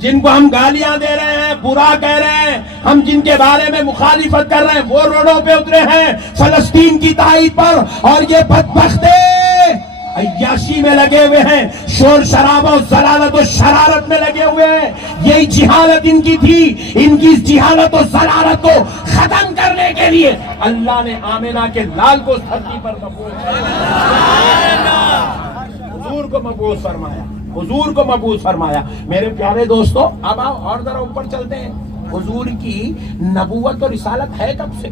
جن کو ہم گالیاں دے رہے ہیں، برا کہہ رہے ہیں، ہم جن کے بارے میں مخالفت کر رہے ہیں، وہ روڈوں پہ اترے ہیں فلسطین کی تائید پر، اور یہ بدبختے عیاشی میں لگے ہوئے ہیں، شور شرابہ ضلالت و شرارت میں لگے ہوئے ہیں۔ یہی جہالت ان کی تھی، ان کی اس جہالت و ضلالت کو ختم کرنے کے لیے اللہ نے آمنہ کے لال کو دھرتی پر مبعوث حضور کو مبعوث فرمایا، حضور کو مبعوث فرمایا۔ میرے پیارے دوستو اب آؤ اور ذرا اوپر چلتے ہیں۔ حضور کی نبوت اور رسالت ہے کب سے؟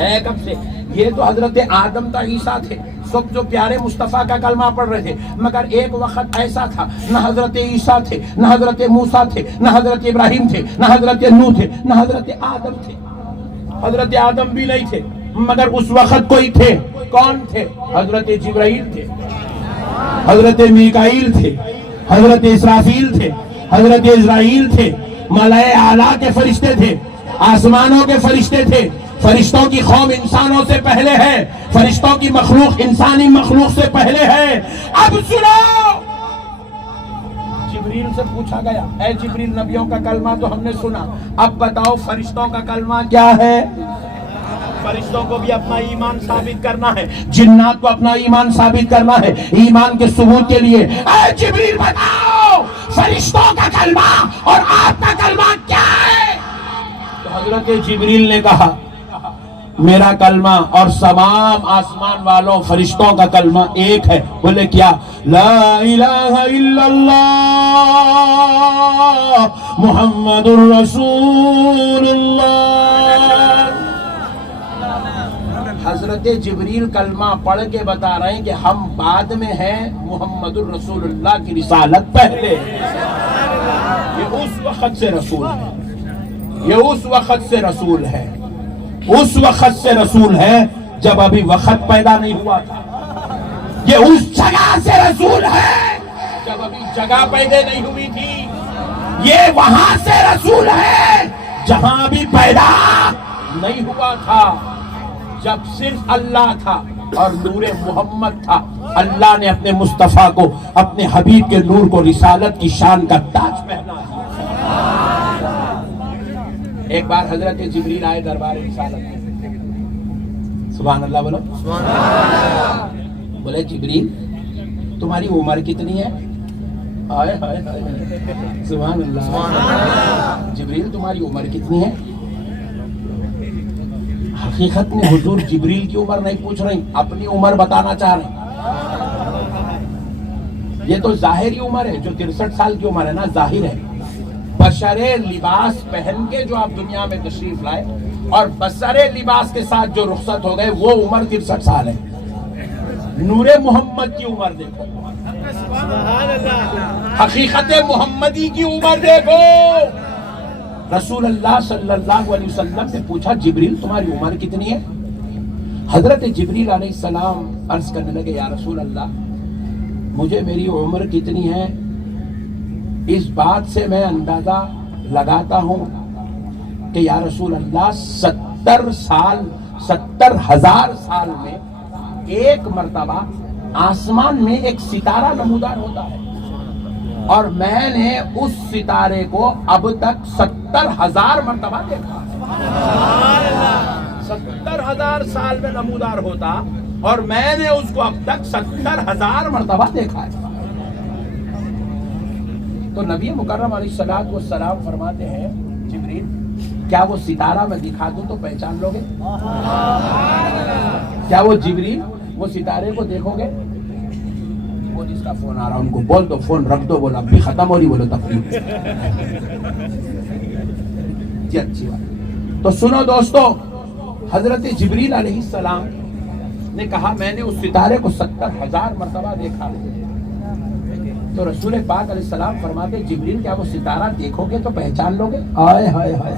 ہے کب سے؟ یہ تو حضرت آدم تا عیسیٰ تھے، سب جو پیارے مصطفیٰ کا کلمہ پڑھ رہے تھے، مگر ایک وقت ایسا تھا نہ حضرت عیسیٰ تھے، نہ حضرت موسیٰ تھے، نہ حضرت ابراہیم تھے، نہ حضرت نوح تھے، نہ حضرت آدم تھے۔ حضرت آدم بھی نہیں تھے، مگر اس وقت کوئی تھے. کون تھے؟ حضرت جبرائیل تھے، حضرت میکائیل تھے، حضرت اسرافیل تھے، حضرت اسرائیل تھے، ملائے اعلیٰ کے فرشتے تھے، آسمانوں کے فرشتے تھے. فرشتوں کی قوم انسانوں سے پہلے ہے، فرشتوں کی مخلوق انسانی مخلوق سے پہلے ہے. اب سنو، جبریل سے پوچھا گیا، اے جبریل نبیوں کا کلمہ تو ہم نے سنا، اب بتاؤ فرشتوں کا کلمہ کیا ہے؟ فرشتوں کو بھی اپنا ایمان ثابت کرنا ہے، جنات کو اپنا ایمان ثابت کرنا ہے. ایمان کے ثبوت کے لیے اے جبریل بتاؤ فرشتوں کا کلمہ اور آپ کا کلمہ کیا ہے؟ تو حضرت جبریل نے کہا میرا کلمہ اور تمام آسمان والوں فرشتوں کا کلمہ ایک ہے. بولے کیا؟ لا الہ الا اللہ محمد الرسول اللہ. حضرت جبریل کلمہ پڑھ کے بتا رہے ہیں کہ ہم بعد میں ہیں، محمد الرسول اللہ کی رسالت پہلے. یہ اس وقت سے رسول ہے، یہ اس وقت سے رسول ہے، اس وقت سے رسول ہے جب ابھی وقت پیدا نہیں ہوا تھا. یہ اس جگہ سے رسول ہے جب ابھی جگہ پیدا نہیں ہوئی تھی. یہ وہاں سے رسول ہے جہاں ابھی پیدا نہیں ہوا تھا، جب صرف اللہ تھا اور نور محمد تھا. اللہ نے اپنے مصطفیٰ کو، اپنے حبیب کے نور کو رسالت کی شان کا تاج پہنا. ایک بار حضرت جبریل آئے دربار رسالت میں. سبحان اللہ بولو. بولے جبریل تمہاری عمر کتنی ہے؟ آئے ہائے ہائے سبحان اللہ. جبریل تمہاری عمر کتنی ہے؟ حقیقت میں حضور جبریل کی عمر نہیں پوچھ رہی، اپنی عمر بتانا چاہ رہے. یہ تو ظاہری عمر ہے، جو 63 سال کی عمر ہے نا، ظاہر ہے. بشر لباس پہن کے جو آپ دنیا میں تشریف لائے اور بشر لباس کے ساتھ جو رخصت ہو گئے وہ عمر 63 سال ہے. نور محمد کی عمر دیکھو، حقیقت محمدی کی عمر دیکھو. رسول اللہ صلی اللہ علیہ وسلم نے پوچھا جبریل تمہاری عمر کتنی ہے؟ حضرت جبریل علیہ السلام عرض کرنے لگے یا رسول اللہ مجھے میری عمر کتنی ہے اس بات سے میں اندازہ لگاتا ہوں کہ یا رسول اللہ 70,000 سال میں ایک مرتبہ آسمان میں ایک ستارہ نمودار ہوتا ہے اور میں نے اس ستارے کو اب تک 70,000 مرتبہ دیکھا. 70,000 سال میں نمودار ہوتا اور میں نے اس کو اب تک 70,000 مرتبہ دیکھا ہے. تو نبی مکرم علیہ السلام فرماتے ہیں جبریل کیا وہ ستارہ میں دکھا دوں تو پہچان لو گے؟ کیا وہ جبریل وہ ستارے کو دیکھو گے؟ وہ جس کا فون آ رہا ان کو بول دو فون رکھ دو، بولا ابھی ختم ہو رہی، بولو تقریب. جی اچھی بات. تو سنو دوستو، حضرت جبریل علیہ السلام نے کہا میں نے اس ستارے کو 70,000 مرتبہ دیکھا. تو رسول پاک علیہ السلام فرماتے جبریل کیا وہ ستارہ دیکھو گے تو پہچان لو گے؟ آئے ہائے ہائے.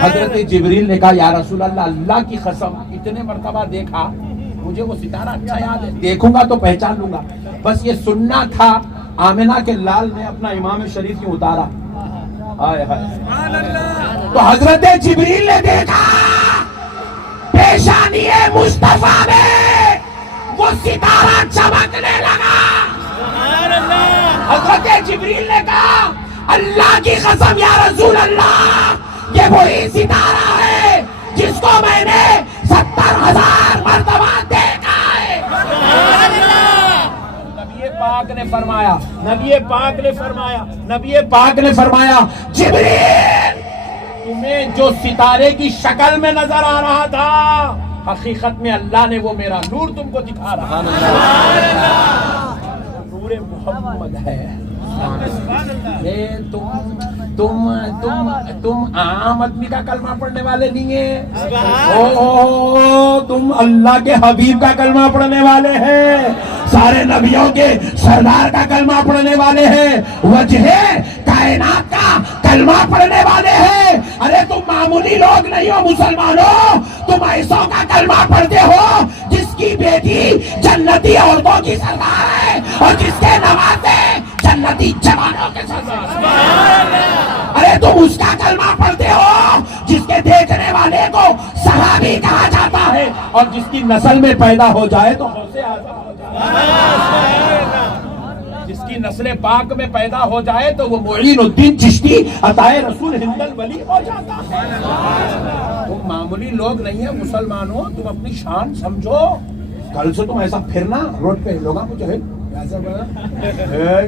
حضرت جبریل نے کہا یا رسول اللہ اللہ کی قسم اتنے مرتبہ دیکھا، مجھے وہ ستارہ اچھا یاد ہے، دیکھوں گا تو پہچان لوں گا. بس یہ سننا تھا آمنہ کے لال نے اپنا امام شریف کیوں اتارا. آئے ہائے. تو حضرت جبریل نے دیکھا پیشانی مصطفیٰ میں وہ ستارہ چمکنے لگا. حضرت جبریل نے کہا اللہ کی قسم یا رسول اللہ یہ وہی ستارہ ہے جس کو میں نے 70,000 مرتبہ دیکھا ہے. نبی پاک نے فرمایا جبریل تمہیں جو ستارے کی شکل میں نظر آ رہا تھا حقیقت میں اللہ نے وہ میرا نور تم کو دکھا رہا نور محمد ہے. تم عام آدمی کا کلمہ پڑھنے والے نہیں ہیں، تم اللہ کے حبیب کا کلمہ پڑھنے والے ہیں. سارے نبیوں کے سردار کا کلمہ پڑھنے والے ہیں، وجہ کائنات کا کلمہ پڑھنے والے ہیں. ارے تم معمولی لوگ نہیں ہو مسلمانوں، تم ایسوں کا کلمہ پڑھتے ہو جس کی بیٹی جنتی عورتوں کی سردار ہے اور جس کے نوازے جنتی جوانوں کے سردار ہیں. ارے تم اس کا کلمہ پڑھتے ہو جس کے دیکھنے والے کو صحابی کہا جاتا ہے اور جس کی نسل میں پیدا ہو جائے تو غوث اعظم ہو جائے. جس کی نسل پاک میں پیدا ہو جائے تو وہ معین الدین چشتی عطائے رسول ہند الولی ہو جاتا ہے. تم معمولی لوگ نہیں ہیں مسلمانوں، تم اپنی شان سمجھو. کل سے تم ایسا پھرنا روڈ پہ لوگوں کو جو ہے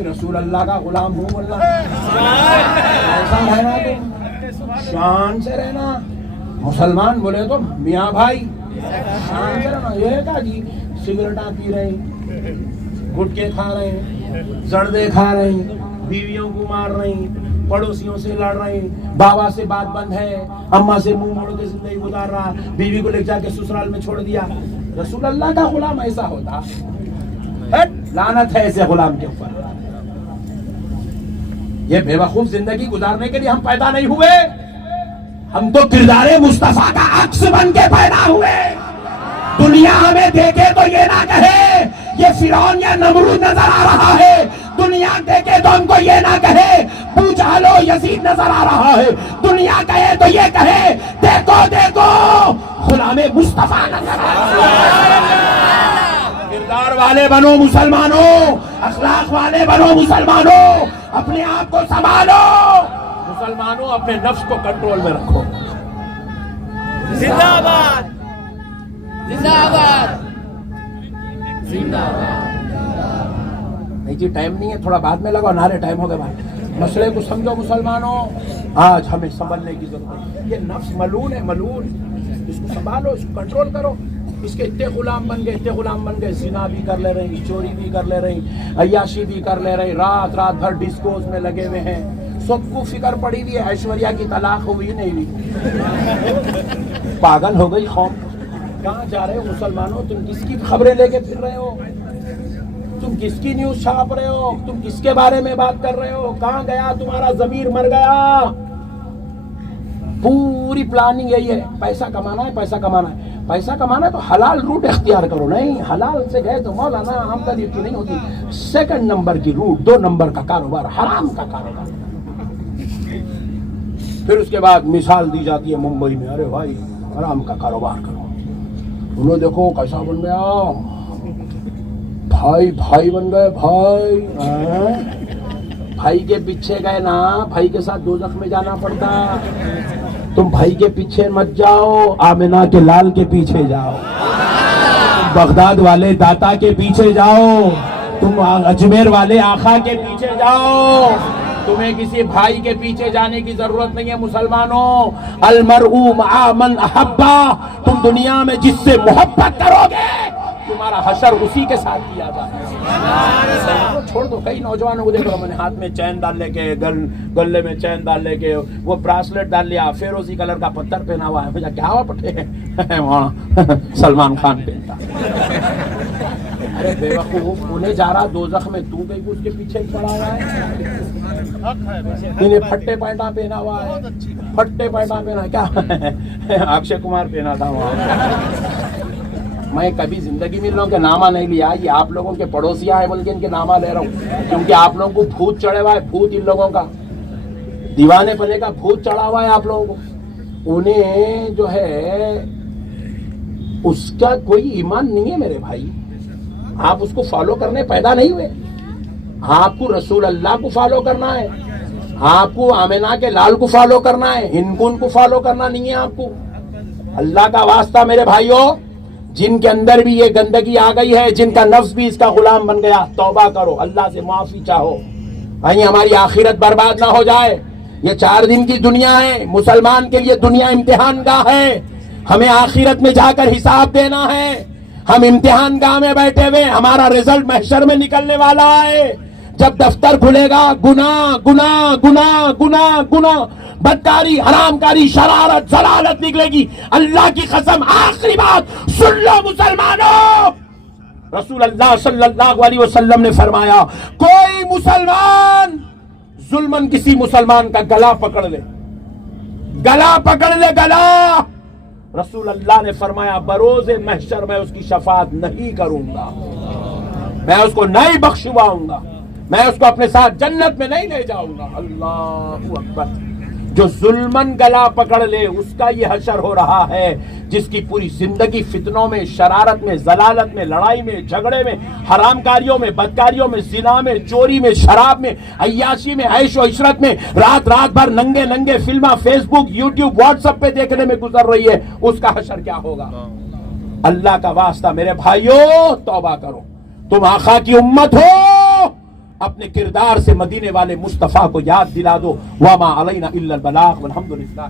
رسول اللہ کا غلام ہوں بولنا، ایسا رہنا، تم شان سے رہنا. مسلمان بولے تو میاں بھائی شان سے رہنا. یہ کہا جی سگریٹاں پی رہے ہیں، گٹکے کھا رہے ہیں، زردے کھا رہے ہیں، بیویوں کو مار رہے ہیں، پڑوسیوں سے لڑ رہے ہیں، بابا سے بات بند ہے، اماں سے منہ موڑ کے زندگی گزار رہا، بیوی کو لے جا کے سسرال میں چھوڑ دیا. رسول اللہ کا غلام ایسا ہوتا؟ لعنت ہے ایسے غلام کے اوپر. یہ بے وقوف زندگی گزارنے کے لیے ہم پیدا نہیں ہوئے، ہم تو کردار مصطفیٰ کا عکس بن کے پیدا ہوئے. دنیا ہمیں دیکھے تو یہ نہ کہے یہ فرعون یا نمرود نظر آ رہا ہے، دنیا دیکھے تو ہم کو یہ نہ کہے ابو جہل و یزید نظر آ رہا ہے، دنیا کہے تو یہ کہے دیکھو دیکھو غلام مصطفیٰ نظر آ رہا ہے. کردار والے بنو مسلمانوں، اخلاق والے بنو مسلمانوں، اپنے آپ کو سنبھالو مسلمانوں، اپنے نفس کو کنٹرول میں رکھو. زندہ باد، زندہ باد، زندہ باد. نہیں جی ٹائم نہیں ہے، تھوڑا بعد میں لگاؤ، نعرے ٹائم ہو گئے بھائی. مسئلے کو سمجھو مسلمانوں، آج ہمیں سنبھلنے کی ضرورت ہے. یہ نفس ملعون ہے، ملعون، اس کو سنبھالو، اس کو کنٹرول کرو. اس کے اتنے غلام بن گئے، اتنے غلام بن گئے، زنا بھی کر لے رہے ہیں، چوری بھی کر لے رہے ہیں، عیاشی بھی کر لے رہے ہیں، رات رات بھر ڈسکوز میں لگے ہوئے ہیں. سب کو فکر پڑی ہوئی ہے ایشوریا کی طلاق ہوئی نہیں ہوئی. پاگل ہو گئی قوم. کہاں جا رہے ہو مسلمانوں؟ تم کس کی خبریں لے کے پھر رہے ہو؟ تم کس کی نیوز چھاپ رہے ہو؟ تم کس کے بارے میں بات کر رہے ہو؟ کہاں گیا تمہارا ضمیر؟ مر گیا. پوری پلاننگ یہی ہے، پیسہ کمانا ہے، پیسہ کمانا ہے. پیسہ کمانا ہے تو حلال روٹ اختیار کرو. نہیں حلال سے گئے تو مولانا آمدنی کی نہیں ہوتی. سیکنڈ نمبر کی روٹ، 2 نمبر کا کاروبار، حرام کا کاروبار. پھر اس کے بعد مثال دی جاتی ہے ممبئی میں، ارے بھائی حرام کا کاروبار کرو. انہوں دیکھو کیسا بن گیا، بھائی بھائی بن گئے. بھائی کے پیچھے گئے نا، بھائی کے ساتھ دوزخ میں جانا پڑتا. تم بھائی کے پیچھے مت جاؤ، آمنہ کے لال کے پیچھے جاؤ، بغداد والے داتا کے پیچھے جاؤ، تم اجمیر والے آقا کے پیچھے جاؤ. تمہیں کسی بھائی کے پیچھے جانے کی ضرورت نہیں ہے مسلمانوں. المرء مع من احبا. تم دنیا میں جس سے محبت کرو گے تمہارا حشر اسی کے ساتھ کیا جائے. چھوڑ دو. کئی نوجوانوں کو دیکھو، میں نے ہاتھ میں چین ڈال لے کے، گلے میں چین ڈال لے کے، وہ براسلیٹ ڈال لیا، فیروزی کلر کا پتھر پہنا ہوا ہے. مجھے کیا ہوا پٹے وہاں سلمان خان پہنتا. ارے بے وقوف، انہیں جا رہا دوزخ میں، تو کہیں اس کے پیچھے پڑا ہوا ہے. انہیں پھٹے پیٹا پہنا ہوا ہے، پھٹے پیٹا پہنا کیا اکشے کمار پہنا تھا وہاں. میں کبھی زندگی میں ان لوگوں کے نامہ نہیں لیا. یہ آپ لوگوں کے پڑوسیاں ہیں بول کے ان کے نامہ لے رہا ہوں، کیونکہ آپ لوگوں کو بھوت چڑھے ہوا ہے. بھوت ان لوگوں کا، دیوانے پنے کا بھوت چڑھا ہوا ہے آپ لوگوں کو. انہیں جو ہے اس کا کوئی ایمان نہیں ہے میرے بھائی. آپ اس کو فالو کرنے پیدا نہیں ہوئے. آپ کو رسول اللہ کو فالو کرنا ہے، آپ کو آمنہ کے لال کو فالو کرنا ہے، ان کو فالو کرنا نہیں ہے آپ کو. اللہ کا واسطہ میرے بھائیوں، جن کے اندر بھی یہ گندگی آ گئی ہے، جن کا نفس بھی اس کا غلام بن گیا، توبہ کرو، اللہ سے معافی چاہو، کہیں ہماری آخرت برباد نہ ہو جائے. یہ 4 دن کی دنیا ہے، مسلمان کے لیے دنیا امتحان گاہ ہے. ہمیں آخرت میں جا کر حساب دینا ہے. ہم امتحان گاہ میں بیٹھے ہوئے، ہمارا رزلٹ محشر میں نکلنے والا ہے. جب دفتر کھلے گا، گناہ گناہ گناہ گناہ گناہ، بدکاری، حرام کاری، شرارت، ضلالت نکلے گی. اللہ کی قسم، آخری بات سن لو مسلمانوں، رسول اللہ صلی اللہ علیہ وسلم نے فرمایا کوئی مسلمان ظلمن کسی مسلمان کا گلا پکڑ لے، گلا پکڑ لے، گلا، رسول اللہ نے فرمایا بروز محشر میں اس کی شفاعت نہیں کروں گا، میں اس کو نہیں بخشواؤں گا، میں اس کو اپنے ساتھ جنت میں نہیں لے جاؤں گا۔ اللہ اکبر۔ جو ظلمن گلا پکڑ لے اس کا یہ حشر ہو رہا ہے جس کی پوری زندگی فتنوں میں، شرارت میں، ضلالت میں، لڑائی میں، جھگڑے میں، حرام کاریوں میں، بدکاریوں میں، زنا میں، چوری میں، شراب میں، عیاشی میں، عیش و عشرت میں، رات رات بھر ننگے ننگے فلمیں فیس بک، یوٹیوب، واٹس ایپ پہ دیکھنے میں گزر رہی ہے، اس کا حشر کیا ہوگا؟ اللہ کا واسطہ میرے بھائیوں توبہ کرو، تم آقا کی امت ہو، اپنے کردار سے مدینے والے مصطفیٰ کو یاد دلا دو۔ وما علینا الا البلاغ والحمدللہ۔